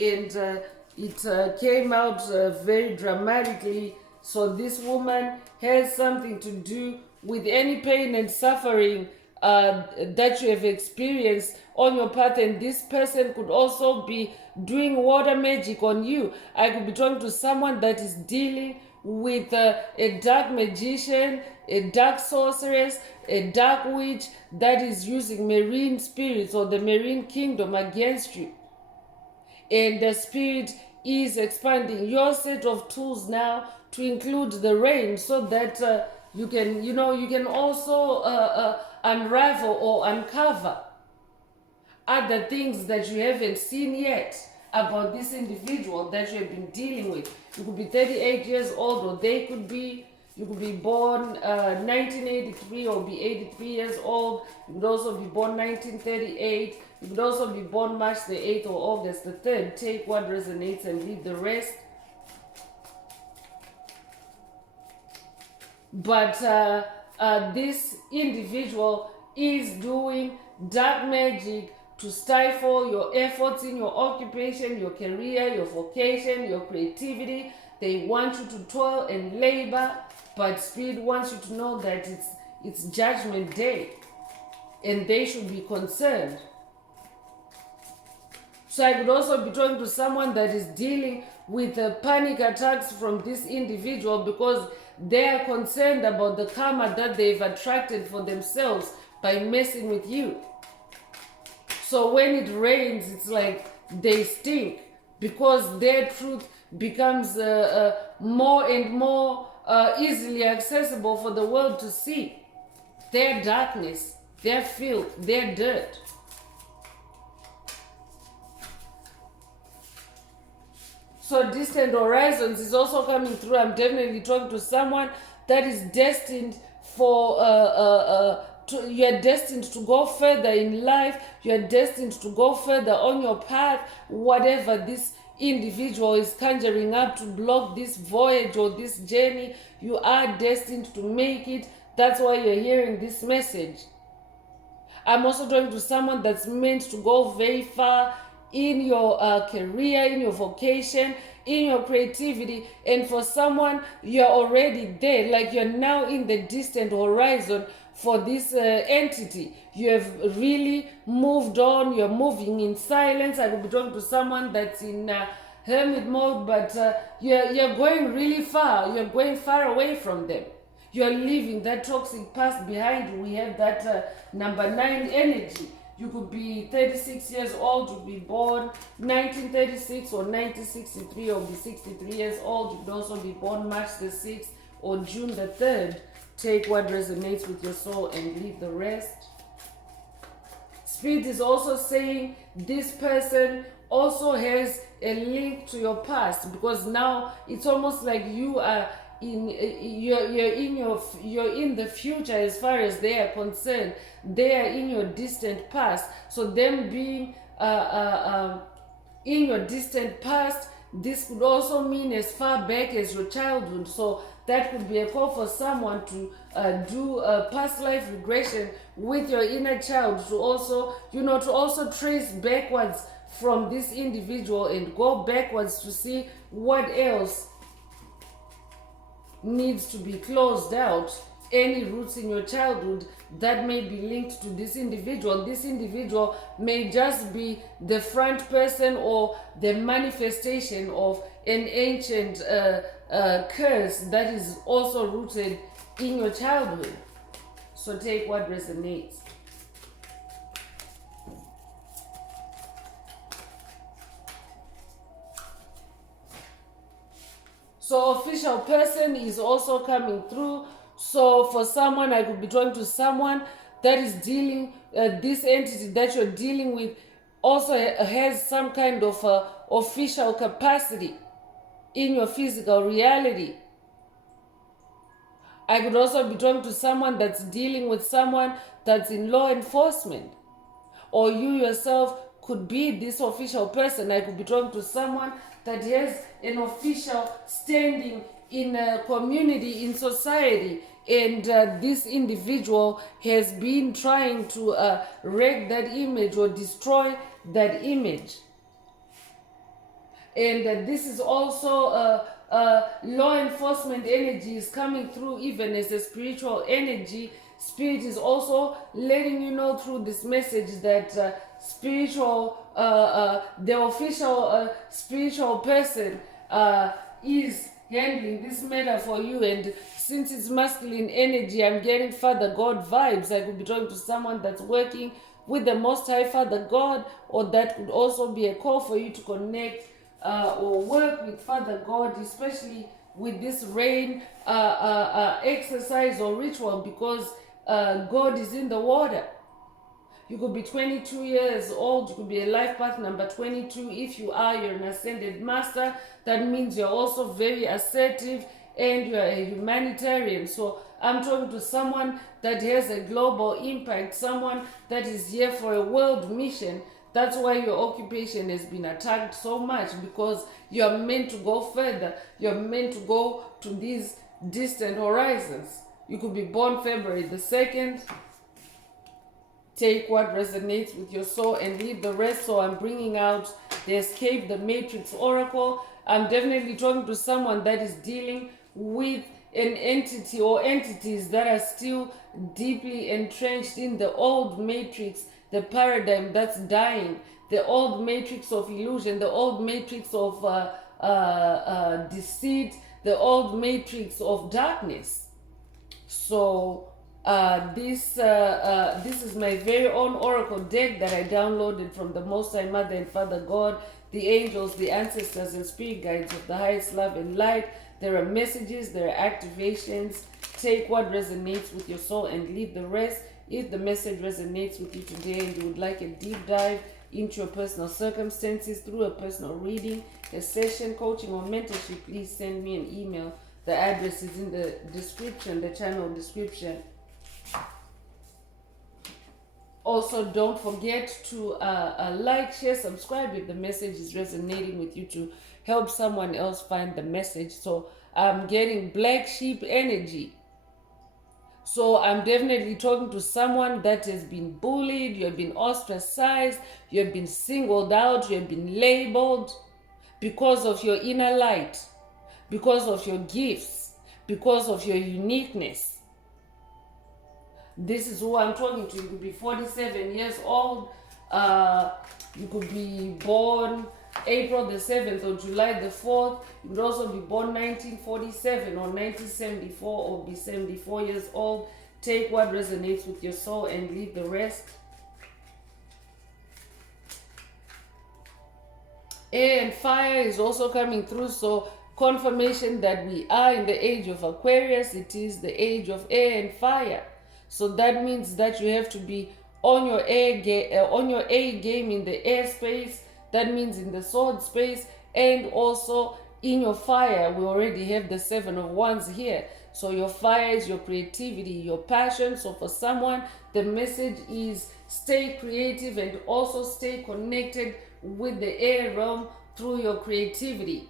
And it came out very dramatically. So this woman has something to do with any pain and suffering that you have experienced on your path. And this person could also be doing water magic on you. I could be talking to someone that is dealing with a dark magician, a dark sorceress, a dark witch that is using marine spirits or the marine kingdom against you. And the Spirit is expanding your set of tools now to include the rain, so that you can also unravel or uncover other things that you haven't seen yet about this individual that you have been dealing with. You could be 38 years old, or you could be born 1983 or be 83 years old. You could also be born 1938. You could also be born March the 8th or August the 3rd. Take what resonates and leave the rest. But this individual is doing dark magic to stifle your efforts in your occupation, your career, your vocation, your creativity. They want you to toil and labor, but Spirit wants you to know that it's Judgment Day, and they should be concerned. So I could also be talking to someone that is dealing with panic attacks from this individual because they are concerned about the karma that they've attracted for themselves by messing with you. So when it rains, it's like they stink because their truth becomes more and more easily accessible for the world to see. Their darkness, their filth, their dirt. So distant horizons is also coming through. I'm definitely talking to someone that is destined for you are destined to go further in life. You are destined to go further on your path. Whatever this individual is conjuring up to block this voyage or this journey, you are destined to make it. That's why you're hearing this message. I'm also talking to someone that's meant to go very far in your career, in your vocation, in your creativity. And for someone, you're already there, like you're now in the distant horizon for this entity. You have really moved on. You're moving in silence. I will be talking to someone that's in hermit mode, but you're going really far. You're going far away from them. You're leaving that toxic past behind you. We have that number 9 energy. You could be 36 years old, you could be born 1936 or 1963 or be 63 years old. You could also be born March the 6th or June the 3rd. Take what resonates with your soul and leave the rest. Spirit is also saying this person also has a link to your past, because now it's almost like you are you're in the future as far as they are concerned. They are in your distant past. So them being in your distant past, this could also mean as far back as your childhood. So that could be a call for someone to do a past life regression with your inner child, to also trace backwards from this individual and go backwards to see what else needs to be closed out. Any roots in your childhood that may be linked to this individual. This individual may just be the front person or the manifestation of an ancient curse that is also rooted in your childhood. So take what resonates. So official person is also coming through. So for someone, I could be talking to someone that is dealing, this entity that you're dealing with also has some kind of official capacity in your physical reality. I could also be talking to someone that's dealing with someone that's in law enforcement. Or you yourself could be this official person. I could be talking to someone that has an official standing in a community, in society, and this individual has been trying to wreck that image or destroy that image. And this is also law enforcement energy is coming through even as a spiritual energy. Spirit is also letting you know through this message that the official spiritual person is handling this matter for you. And since it's masculine energy, I'm getting Father God vibes. I could be talking to someone that's working with the Most High Father God, or that could also be a call for you to connect or work with Father God, especially with this rain exercise or ritual, because God is in the water. You could be 22 years old. You could be a life path number 22. If you're an ascended master, that means you're also very assertive and you're a humanitarian. So I'm talking to someone that has a global impact, someone that is here for a world mission. That's why your occupation has been attacked so much, because you're meant to go further. You're meant to go to these distant horizons. You could be born February the 2nd. Take what resonates with your soul and leave the rest. So I'm bringing out the Escape the Matrix Oracle. I'm definitely talking to someone that is dealing with an entity or entities that are still deeply entrenched in the old matrix, the paradigm that's dying, the old matrix of illusion, the old matrix of deceit, the old matrix of darkness. So this is my very own oracle deck that I downloaded from the Most High Mother and Father God, the angels, the ancestors, and spirit guides of the highest love and light. There are messages, there are activations. Take what resonates with your soul and leave the rest. If the message resonates with you today and you would like a deep dive into your personal circumstances through a personal reading, a session, coaching, or mentorship, please send me an email. The address is in the description, the channel description. Also, don't forget to like, share, subscribe if the message is resonating with you, to help someone else find the message. So I'm getting black sheep energy. So I'm definitely talking to someone that has been bullied, you have been ostracized, you have been singled out, you have been labeled because of your inner light, because of your gifts, because of your uniqueness. This is who I'm talking to. You could be 47 years old. You could be born April the 7th or July the 4th. You could also be born 1947 or 1974 or be 74 years old. Take what resonates with your soul and leave the rest. Air and fire is also coming through. So confirmation that we are in the age of Aquarius. It is the age of air and fire. So that means that you have to be on your A game in the air space. That means in the sword space, and also in your fire. We already have the 7 of Wands here. So your fire is your creativity, your passion. So for someone, the message is stay creative and also stay connected with the air realm through your creativity.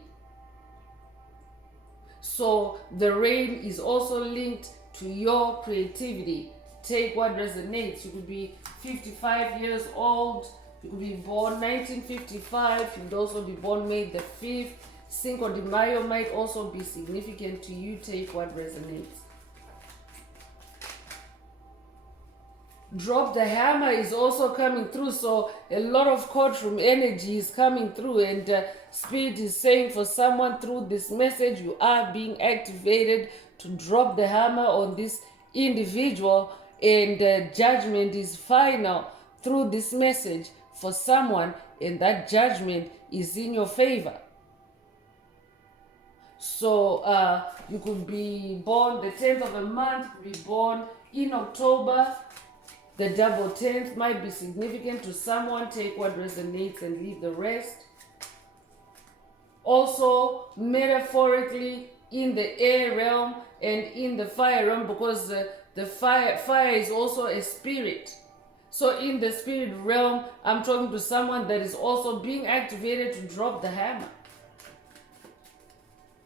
So the rain is also linked to your creativity. Take what resonates. You could be 55 years old. You could be born 1955. You could also be born May the 5th. Cinco de Mayo might also be significant to you. Take what resonates. Drop the hammer is also coming through. So a lot of courtroom energy is coming through, and Spirit is saying for someone through this message, you are being activated to drop the hammer on this individual, and judgment is final through this message for someone, and that judgment is in your favor. So you could be born the 10th of a month, could be born in October. The double 10th might be significant to someone. Take what resonates and leave the rest. Also, metaphorically, in the air realm and in the fire realm, because the fire is also a spirit. So in the spirit realm, I'm talking to someone that is also being activated to drop the hammer.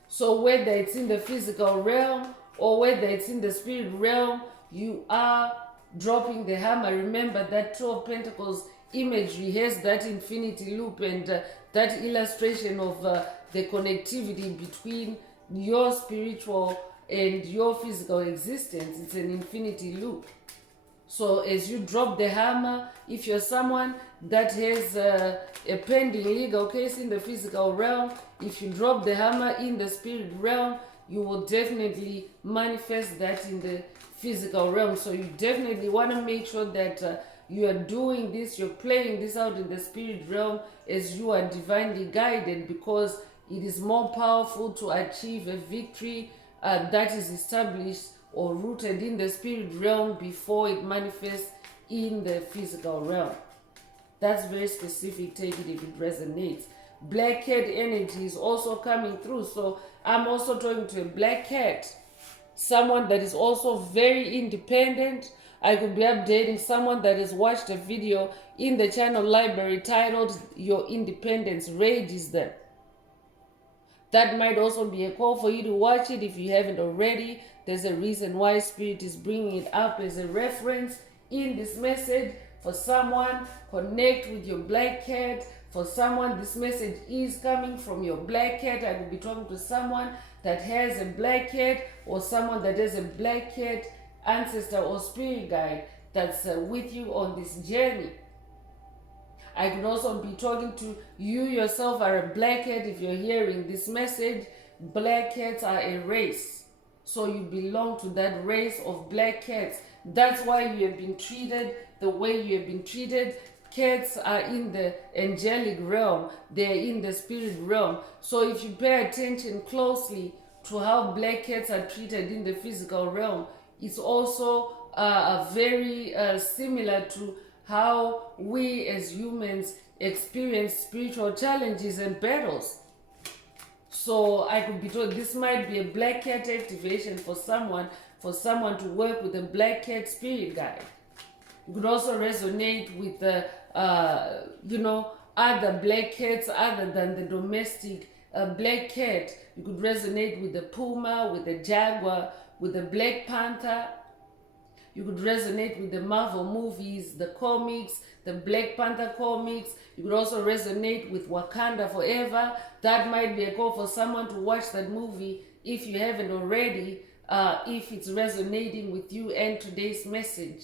So whether it's in the physical realm or whether it's in the spirit realm, you are dropping the hammer. Remember that 12 Pentacles imagery has that infinity loop and that illustration of the connectivity between your spiritual and your physical existence. It's an infinity loop. So as you drop the hammer, if you're someone that has a pending legal case in the physical realm, if you drop the hammer in the spirit realm, you will definitely manifest that in the physical realm. So you definitely want to make sure that you are doing this, you're playing this out in the spirit realm as you are divinely guided, because it is more powerful to achieve a victory that is established or rooted in the spirit realm before it manifests in the physical realm. That's very specific. Take it if it resonates. Black cat energy is also coming through. So I'm also talking to a black cat, someone that is also very independent. I could be updating someone that has watched a video in the channel library titled "Your Independence Rages Them." That might also be a call for you to watch it if you haven't already. There's a reason why Spirit is bringing it up as a reference in this message. For someone, connect with your black cat. For someone, this message is coming from your black cat. I will be talking to someone that has a black cat, or someone that has a black cat ancestor or spirit guide that's with you on this journey. I could also be talking to you yourself are a black cat. If you're hearing this message, black cats are a race. So you belong to that race of black cats. That's why you have been treated the way you have been treated. Cats are in the angelic realm. They're in the spirit realm. So if you pay attention closely to how black cats are treated in the physical realm, it's also very similar to how we as humans experience spiritual challenges and battles. So I could be told this might be a black cat activation for someone to work with a black cat spirit guide. You could also resonate with the other black cats other than the domestic black cat. You could resonate with the puma, with the jaguar, with the black panther. You could resonate with the Marvel movies, the comics, the Black Panther comics. You could also resonate with Wakanda Forever. That might be a call for someone to watch that movie if you haven't already, if it's resonating with you and today's message.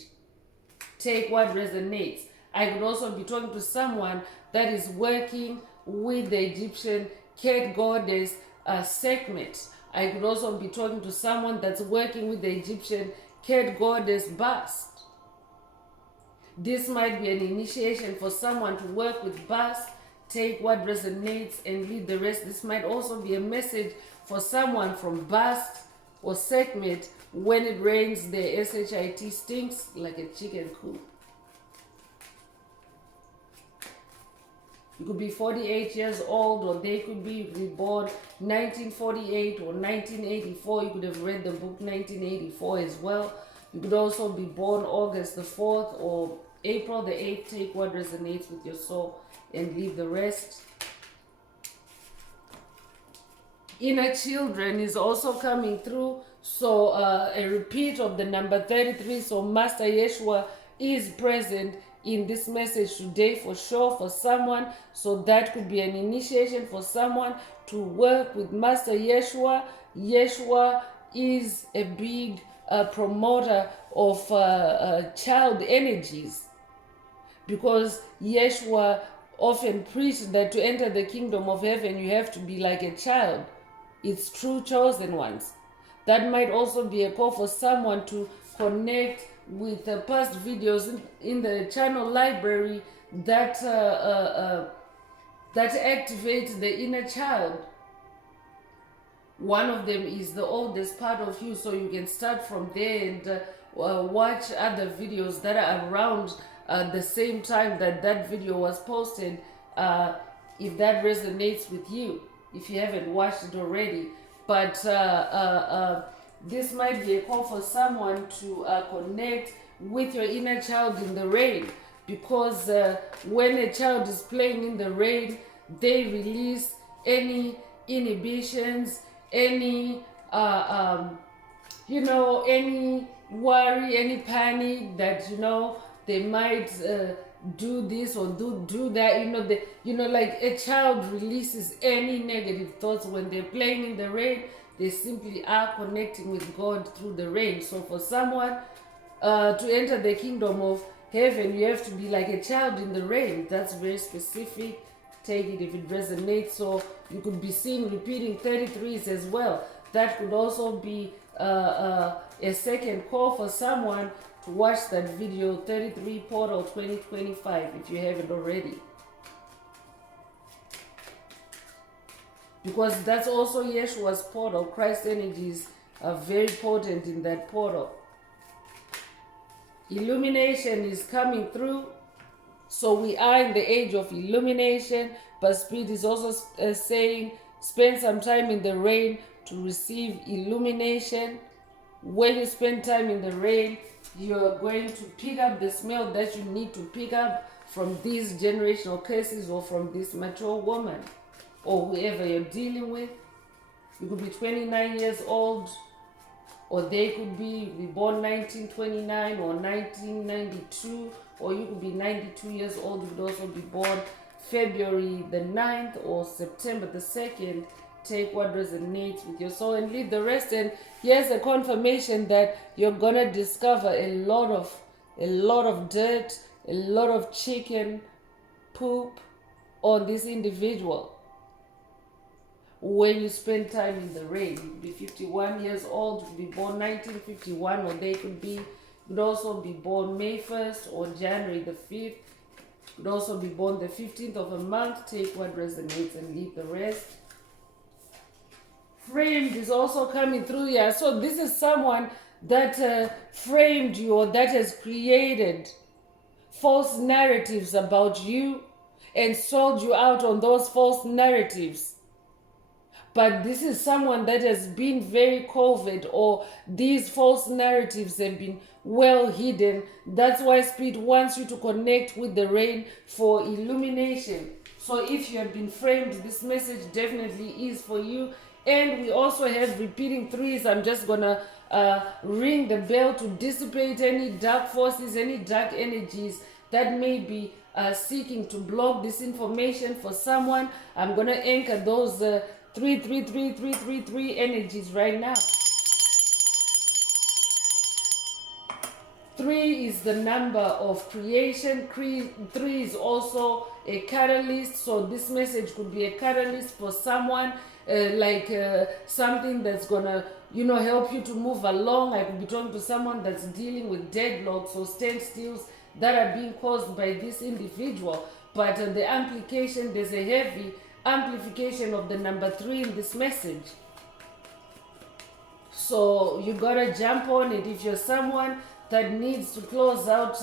Take what resonates. I could also be talking to someone that is working with the Egyptian cat goddess Sekhmet. I could also be talking to someone that's working with the Egyptian cat goddess Bast. This might be an initiation for someone to work with Bast. Take what resonates and leave the rest. This might also be a message for someone from Bast or Sekhmet. When it rains, the SHIT stinks like a chicken coop. You could be 48 years old, or they could be born 1948 or 1984. You could have read the book 1984 as well. You could also be born August the 4th or April the 8th. Take what resonates with your soul and leave the rest. Inner children is also coming through. So a repeat of the number 33. So Master Yeshua is present in this message today for sure for someone. So that could be an initiation for someone to work with Master Yeshua. Yeshua is a big promoter of child energies, because Yeshua often preached that to enter the kingdom of heaven you have to be like a child. It's true chosen ones. That might also be a call for someone to connect with past videos in the channel library that activate the inner child. One of them is the oldest part of you, so you can start from there and watch other videos that are around the same time that that video was posted, if that resonates with you, if you haven't watched it already. But this might be a call for someone to connect with your inner child in the rain, because when a child is playing in the rain, they release any inhibitions, any any worry, any panic that they might do this or do that. Like a child releases any negative thoughts when they're playing in the rain. They simply are connecting with God through the rain. So for someone to enter the kingdom of heaven, you have to be like a child in the rain. That's very specific. Take it if it resonates. So you could be seeing repeating 33s as well. That could also be a second call for someone to watch that video, 33 Portal 2025, if you haven't already. Because that's also Yeshua's portal. Christ energies are very potent in that portal. Illumination is coming through. So we are in the age of illumination, but Spirit is also saying, spend some time in the rain to receive illumination. When you spend time in the rain, you're going to pick up the smell that you need to pick up from these generational curses or from this mature woman or whoever you're dealing with. You could be 29 years old, or they could be born 1929 or 1992, or you could be 92 years old. You could also be born February the 9th or September the 2nd. Take what resonates with your soul and leave the rest. And here's a confirmation that you're gonna discover a lot of dirt, a lot of chicken poop on this individual when you spend time in the rain. You could be 51 years old, you could be born 1951, or they could also be born May 1st or January the 5th. Could also be born the 15th of a month. Take what resonates and leave the rest. Framed is also coming through here. So this is someone that framed you, or that has created false narratives about you and sold you out on those false narratives. But this is someone that has been very covert, or these false narratives have been well hidden. That's why Spirit wants you to connect with the rain for illumination. So if you have been framed, this message definitely is for you. And we also have repeating threes. I'm just gonna ring the bell to dissipate any dark forces, any dark energies that may be seeking to block this information for someone. I'm gonna anchor those 333 energies right now. 3 is the number of creation. 3 is also a catalyst. So this message could be a catalyst for someone, something that's gonna help you to move along. I could be talking to someone that's dealing with deadlocks or standstills that are being caused by this individual. But the amplification, there's a heavy amplification of the number 3 in this message. So you gotta jump on it. If you're someone that needs to close out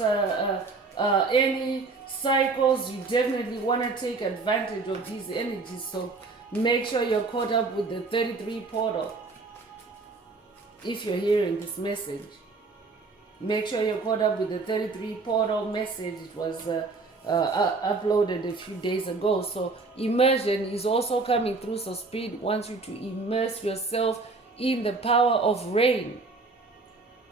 any cycles, you definitely want to take advantage of these energies. So make sure you're caught up with the 33 portal. If you're hearing this message, make sure you're caught up with the 33 portal message. It was uploaded a few days ago. So immersion is also coming through. So Spirit wants you to immerse yourself in the power of rain.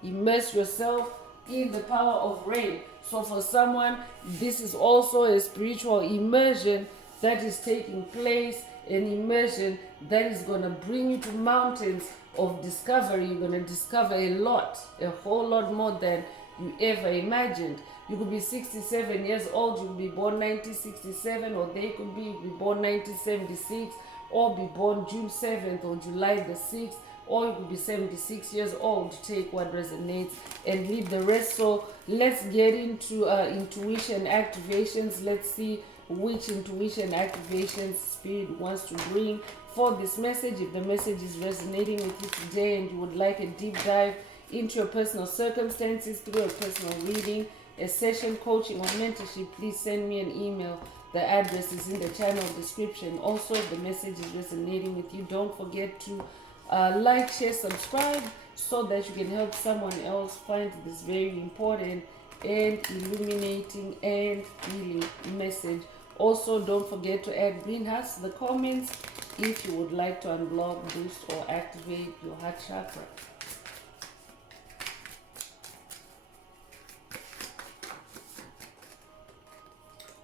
Immerse yourself in the power of rain. So for someone, this is also a spiritual immersion that is taking place, an immersion that is going to bring you to mountains of discovery. You're going to discover a whole lot more than you ever imagined. You could be 67 years old, you could be born 1967, or they could be born 1976, or be born June 7th or July the 6th. or you could be 76 years old. Take what resonates and leave the rest. So let's get into intuition activations. Let's see which intuition activations Spirit wants to bring for this message. If the message is resonating with you today and you would like a deep dive into your personal circumstances through a personal reading, a session, coaching, or mentorship, please send me an email. The address is in the channel description. Also, if the message is resonating with you, don't forget to like, share, subscribe, so that you can help someone else find this very important and illuminating and healing message. Also, don't forget to add green hearts to the comments if you would like to unblock, boost, or activate your heart chakra.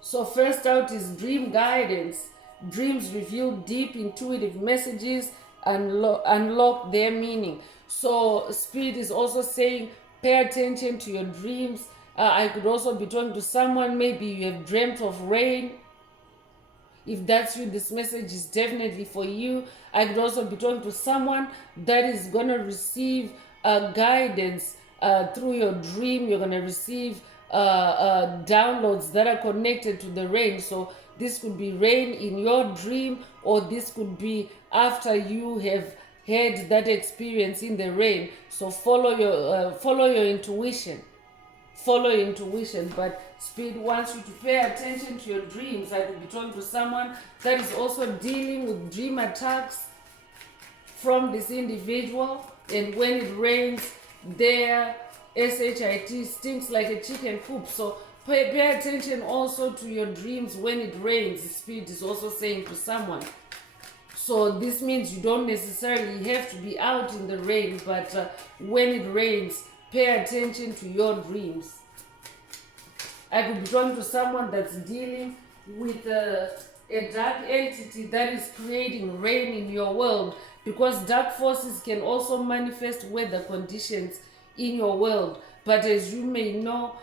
So first out is dream guidance. Dreams reveal deep intuitive messages and unlock their meaning. So Spirit is also saying, pay attention to your dreams. I could also be talking to someone, maybe you have dreamt of rain. If that's you, this message is definitely for you. I could also be talking to someone that is going to receive guidance through your dream. You're going to receive downloads that are connected to the rain. So this could be rain in your dream, or this could be after you have had that experience in the rain. So follow your intuition. Follow your intuition. But Spirit wants you to pay attention to your dreams. I could be talking to someone that is also dealing with dream attacks from this individual, and when it rains, their SHIT stinks like a chicken coop. So pay attention also to your dreams when it rains. Spirit is also saying to someone. So this means you don't necessarily have to be out in the rain, but when it rains, pay attention to your dreams. I could be talking to someone that's dealing with a dark entity that is creating rain in your world, because dark forces can also manifest weather conditions in your world. But as you may know,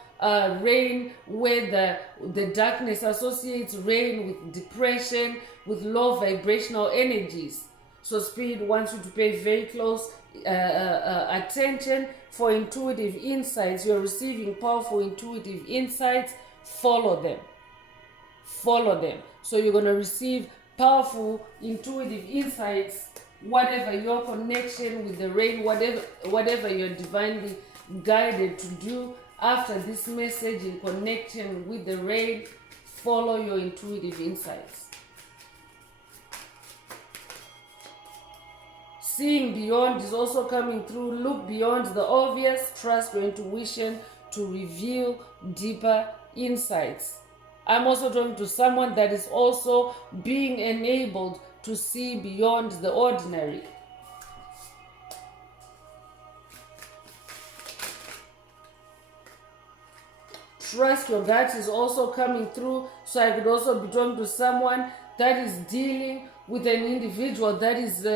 rain, weather, the darkness associates rain with depression, with low vibrational energies. So Spirit wants you to pay very close attention for intuitive insights. You're receiving powerful intuitive insights. Follow them. Follow them. So you're going to receive powerful intuitive insights, whatever your connection with the rain, whatever you're divinely guided to do after this message in connection with the rain. Follow your intuitive insights. Seeing beyond is also coming through. Look beyond the obvious. Trust your intuition to reveal deeper insights. I'm also talking to someone that is also being enabled to see beyond the ordinary. Trust your gut is also coming through. So I could also be talking to someone that is dealing with an individual that is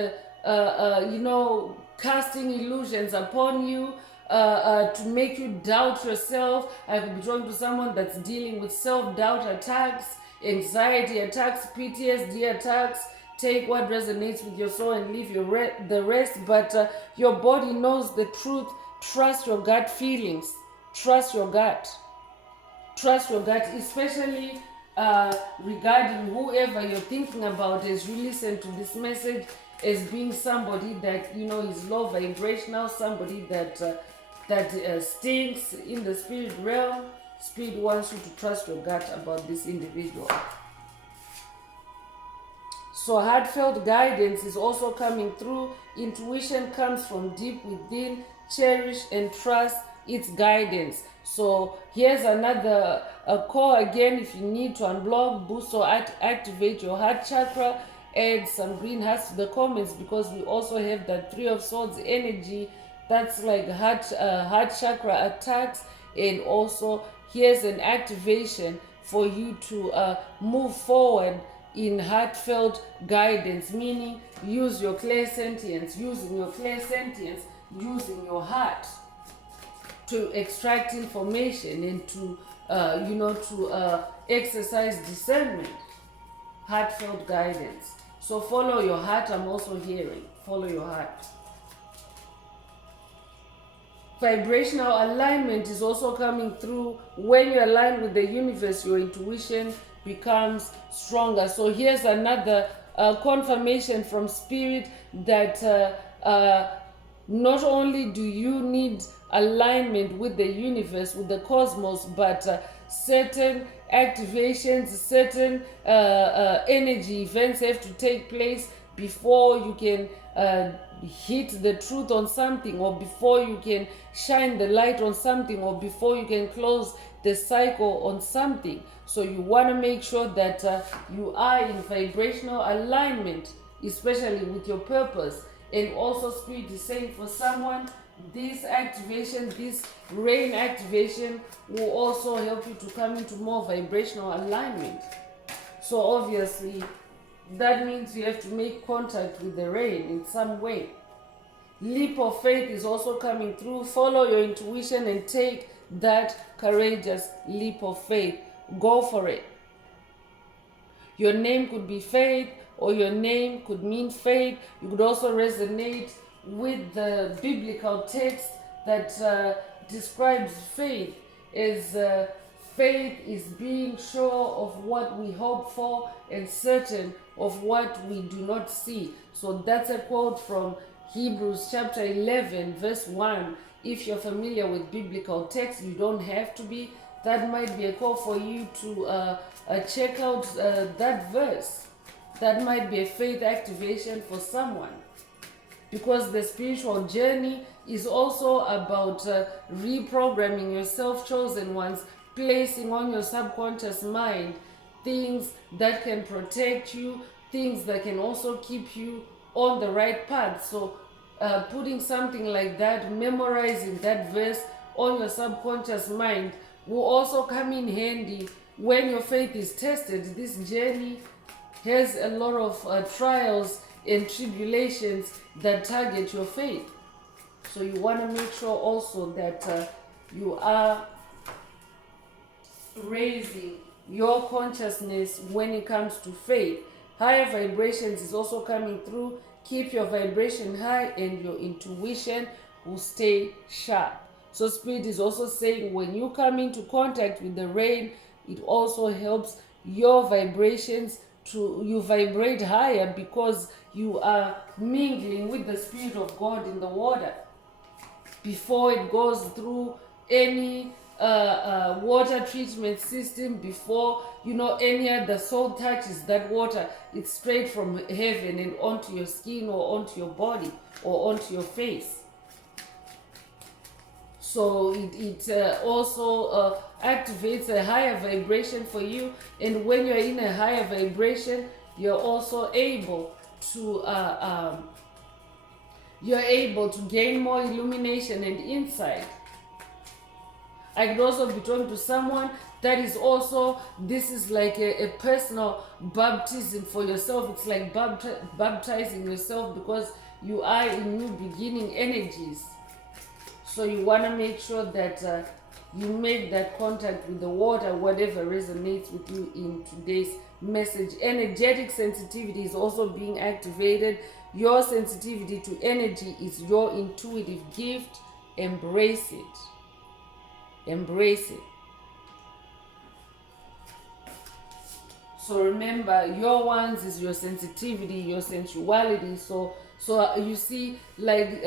casting illusions upon you to make you doubt yourself. I could be talking to someone that's dealing with self-doubt attacks, anxiety attacks, PTSD attacks. Take what resonates with your soul and leave the rest. But your body knows the truth. Trust your gut feelings. Trust your gut. Trust your gut, especially regarding whoever you're thinking about as you listen to this message, as being somebody that is low vibrational, somebody that stinks in the spirit realm. Spirit wants you to trust your gut about this individual. So heartfelt guidance is also coming through. Intuition comes from deep within. Cherish and trust its guidance. So here's another call again. If you need to unblock, boost, or activate your heart chakra, add some green hearts to the comments, because we also have that Three of Swords energy. That's like heart chakra attacks. And also here's an activation for you to move forward in heartfelt guidance, meaning use your clairsentience, using your heart to extract information and to exercise discernment. Heartfelt guidance. So follow your heart. I'm also hearing follow your heart. vibrational alignment is also coming through. When you align with the universe, your intuition becomes stronger. So here's another confirmation from Spirit that not only do you need alignment with the universe, with the cosmos, but certain activations, certain energy events have to take place before you can hit the truth on something, or before you can shine the light on something, or before you can close the cycle on something. So you want to make sure that you are in vibrational alignment, especially with your purpose. And also Spirit is saying for someone, this activation, this rain activation will also help you to come into more vibrational alignment. So obviously that means you have to make contact with the rain in some way. Leap of faith is also coming through. Follow your intuition and take that courageous leap of faith. Go for it. Your name could be Faith, or your name could mean faith. You could also resonate with the biblical text that describes faith as faith is being sure of what we hope for and certain of what we do not see. So that's a quote from Hebrews chapter 11 verse 1. If you're familiar with biblical text, you don't have to be. That might be a call for you to check out that verse. That might be a faith activation for someone, because the spiritual journey is also about reprogramming yourself, chosen ones, placing on your subconscious mind things that can protect you, things that can also keep you on the right path. So putting something like that, memorizing that verse on your subconscious mind will also come in handy when your faith is tested. This journey has a lot of trials and tribulations that target your faith. So you want to make sure also that you are raising your consciousness when it comes to faith. Higher vibrations is also coming through. Keep your vibration high and your intuition will stay sharp. So Spirit is also saying when you come into contact with the rain, it also helps your vibrations you vibrate higher, because you are mingling with the Spirit of God in the water before it goes through any water treatment system, before any other soul touches that water. It's straight from heaven and onto your skin or onto your body or onto your face. So it also activates a higher vibration for you, and when you're in a higher vibration, you're also able to gain more illumination and insight. I could also be talking to someone that is also, this is like a personal baptism for yourself. It's like baptizing yourself, because you are in new beginning energies. So you want to make sure that you make that contact with the water, whatever resonates with you in today's message. Energetic sensitivity is also being activated. Your sensitivity to energy is your intuitive gift. Embrace it. Embrace it. So remember, your ones is your sensitivity, your sensuality. So you see, like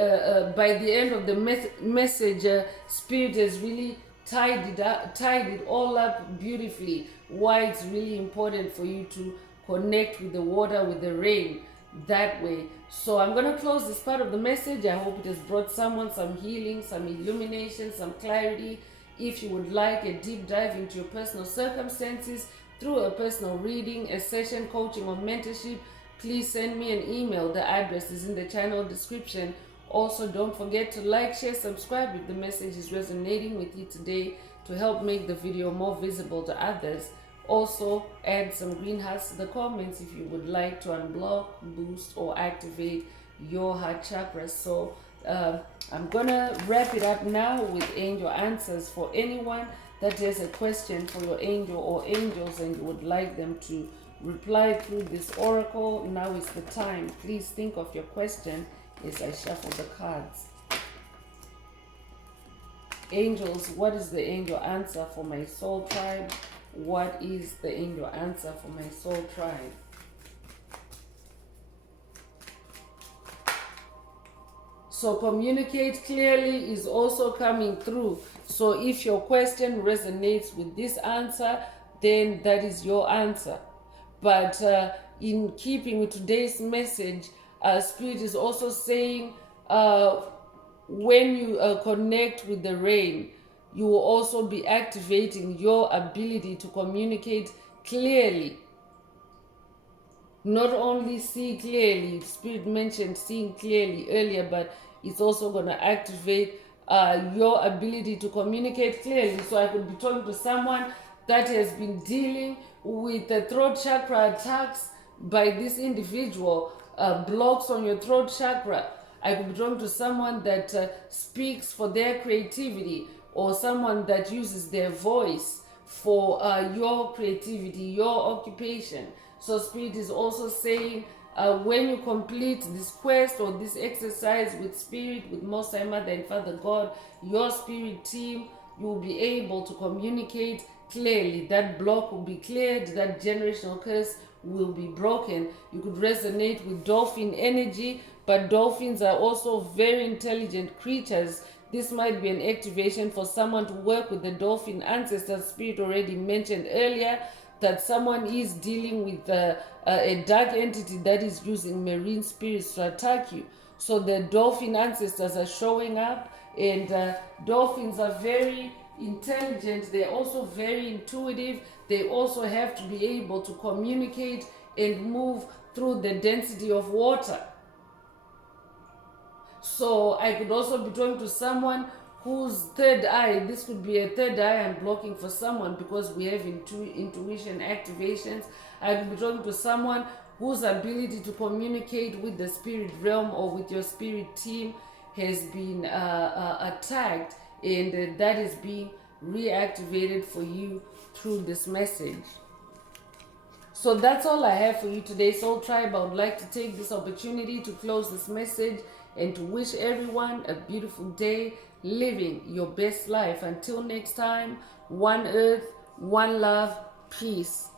by the end of the message, Spirit has really tied it all up beautifully. Why it's really important for you to connect with the water, with the rain, that way. So I'm going to close this part of the message. I hope it has brought someone some healing, some illumination, some clarity. If you would like a deep dive into your personal circumstances through a personal reading, a session, coaching, or mentorship, please send me an email. The address is in the channel description. Also, don't forget to like, share, subscribe if the message is resonating with you today, to help make the video more visible to others. Also, add some green hearts to the comments if you would like to unblock, boost, or activate your heart chakra. So I'm gonna wrap it up now with angel answers. For anyone that has a question for your angel or angels and you would like them to reply through this oracle, now is the time. Please think of your question as I shuffle the cards. Angels, what is the angel answer for my soul tribe? What is the angel answer for my soul tribe? So communicate clearly is also coming through. So if your question resonates with this answer, then that is your answer. But in keeping with today's message, Spirit is also saying when you connect with the rain, you will also be activating your ability to communicate clearly. Not only see clearly, Spirit mentioned seeing clearly earlier, but it's also going to activate your ability to communicate clearly. So I could be talking to someone that has been dealing with the throat chakra attacks by this individual, blocks on your throat chakra. I could be talking to someone that speaks for their creativity, or someone that uses their voice for your creativity, your occupation. So Spirit is also saying when you complete this quest or this exercise with Spirit, with Most High Mother and Father God, your spirit team, you will be able to communicate clearly. That block will be cleared, that generational curse will be broken. You could resonate with dolphin energy, but dolphins are also very intelligent creatures. This might be an activation for someone to work with the dolphin ancestors. Spirit already mentioned earlier that someone is dealing with a dark entity that is using marine spirits to attack you. So the dolphin ancestors are showing up, and dolphins are very intelligent. They're also very intuitive. They also have to be able to communicate and move through the density of water. So I could also be talking to someone whose third eye, this could be a third eye I'm blocking for someone because we have intuition activations. I could be talking to someone whose ability to communicate with the spirit realm or with your spirit team has been attacked, and that is being reactivated for you through this message. So that's all I have for you today, Soul Tribe. I would like to take this opportunity to close this message and to wish everyone a beautiful day, living your best life. Until next time, one earth, one love, peace.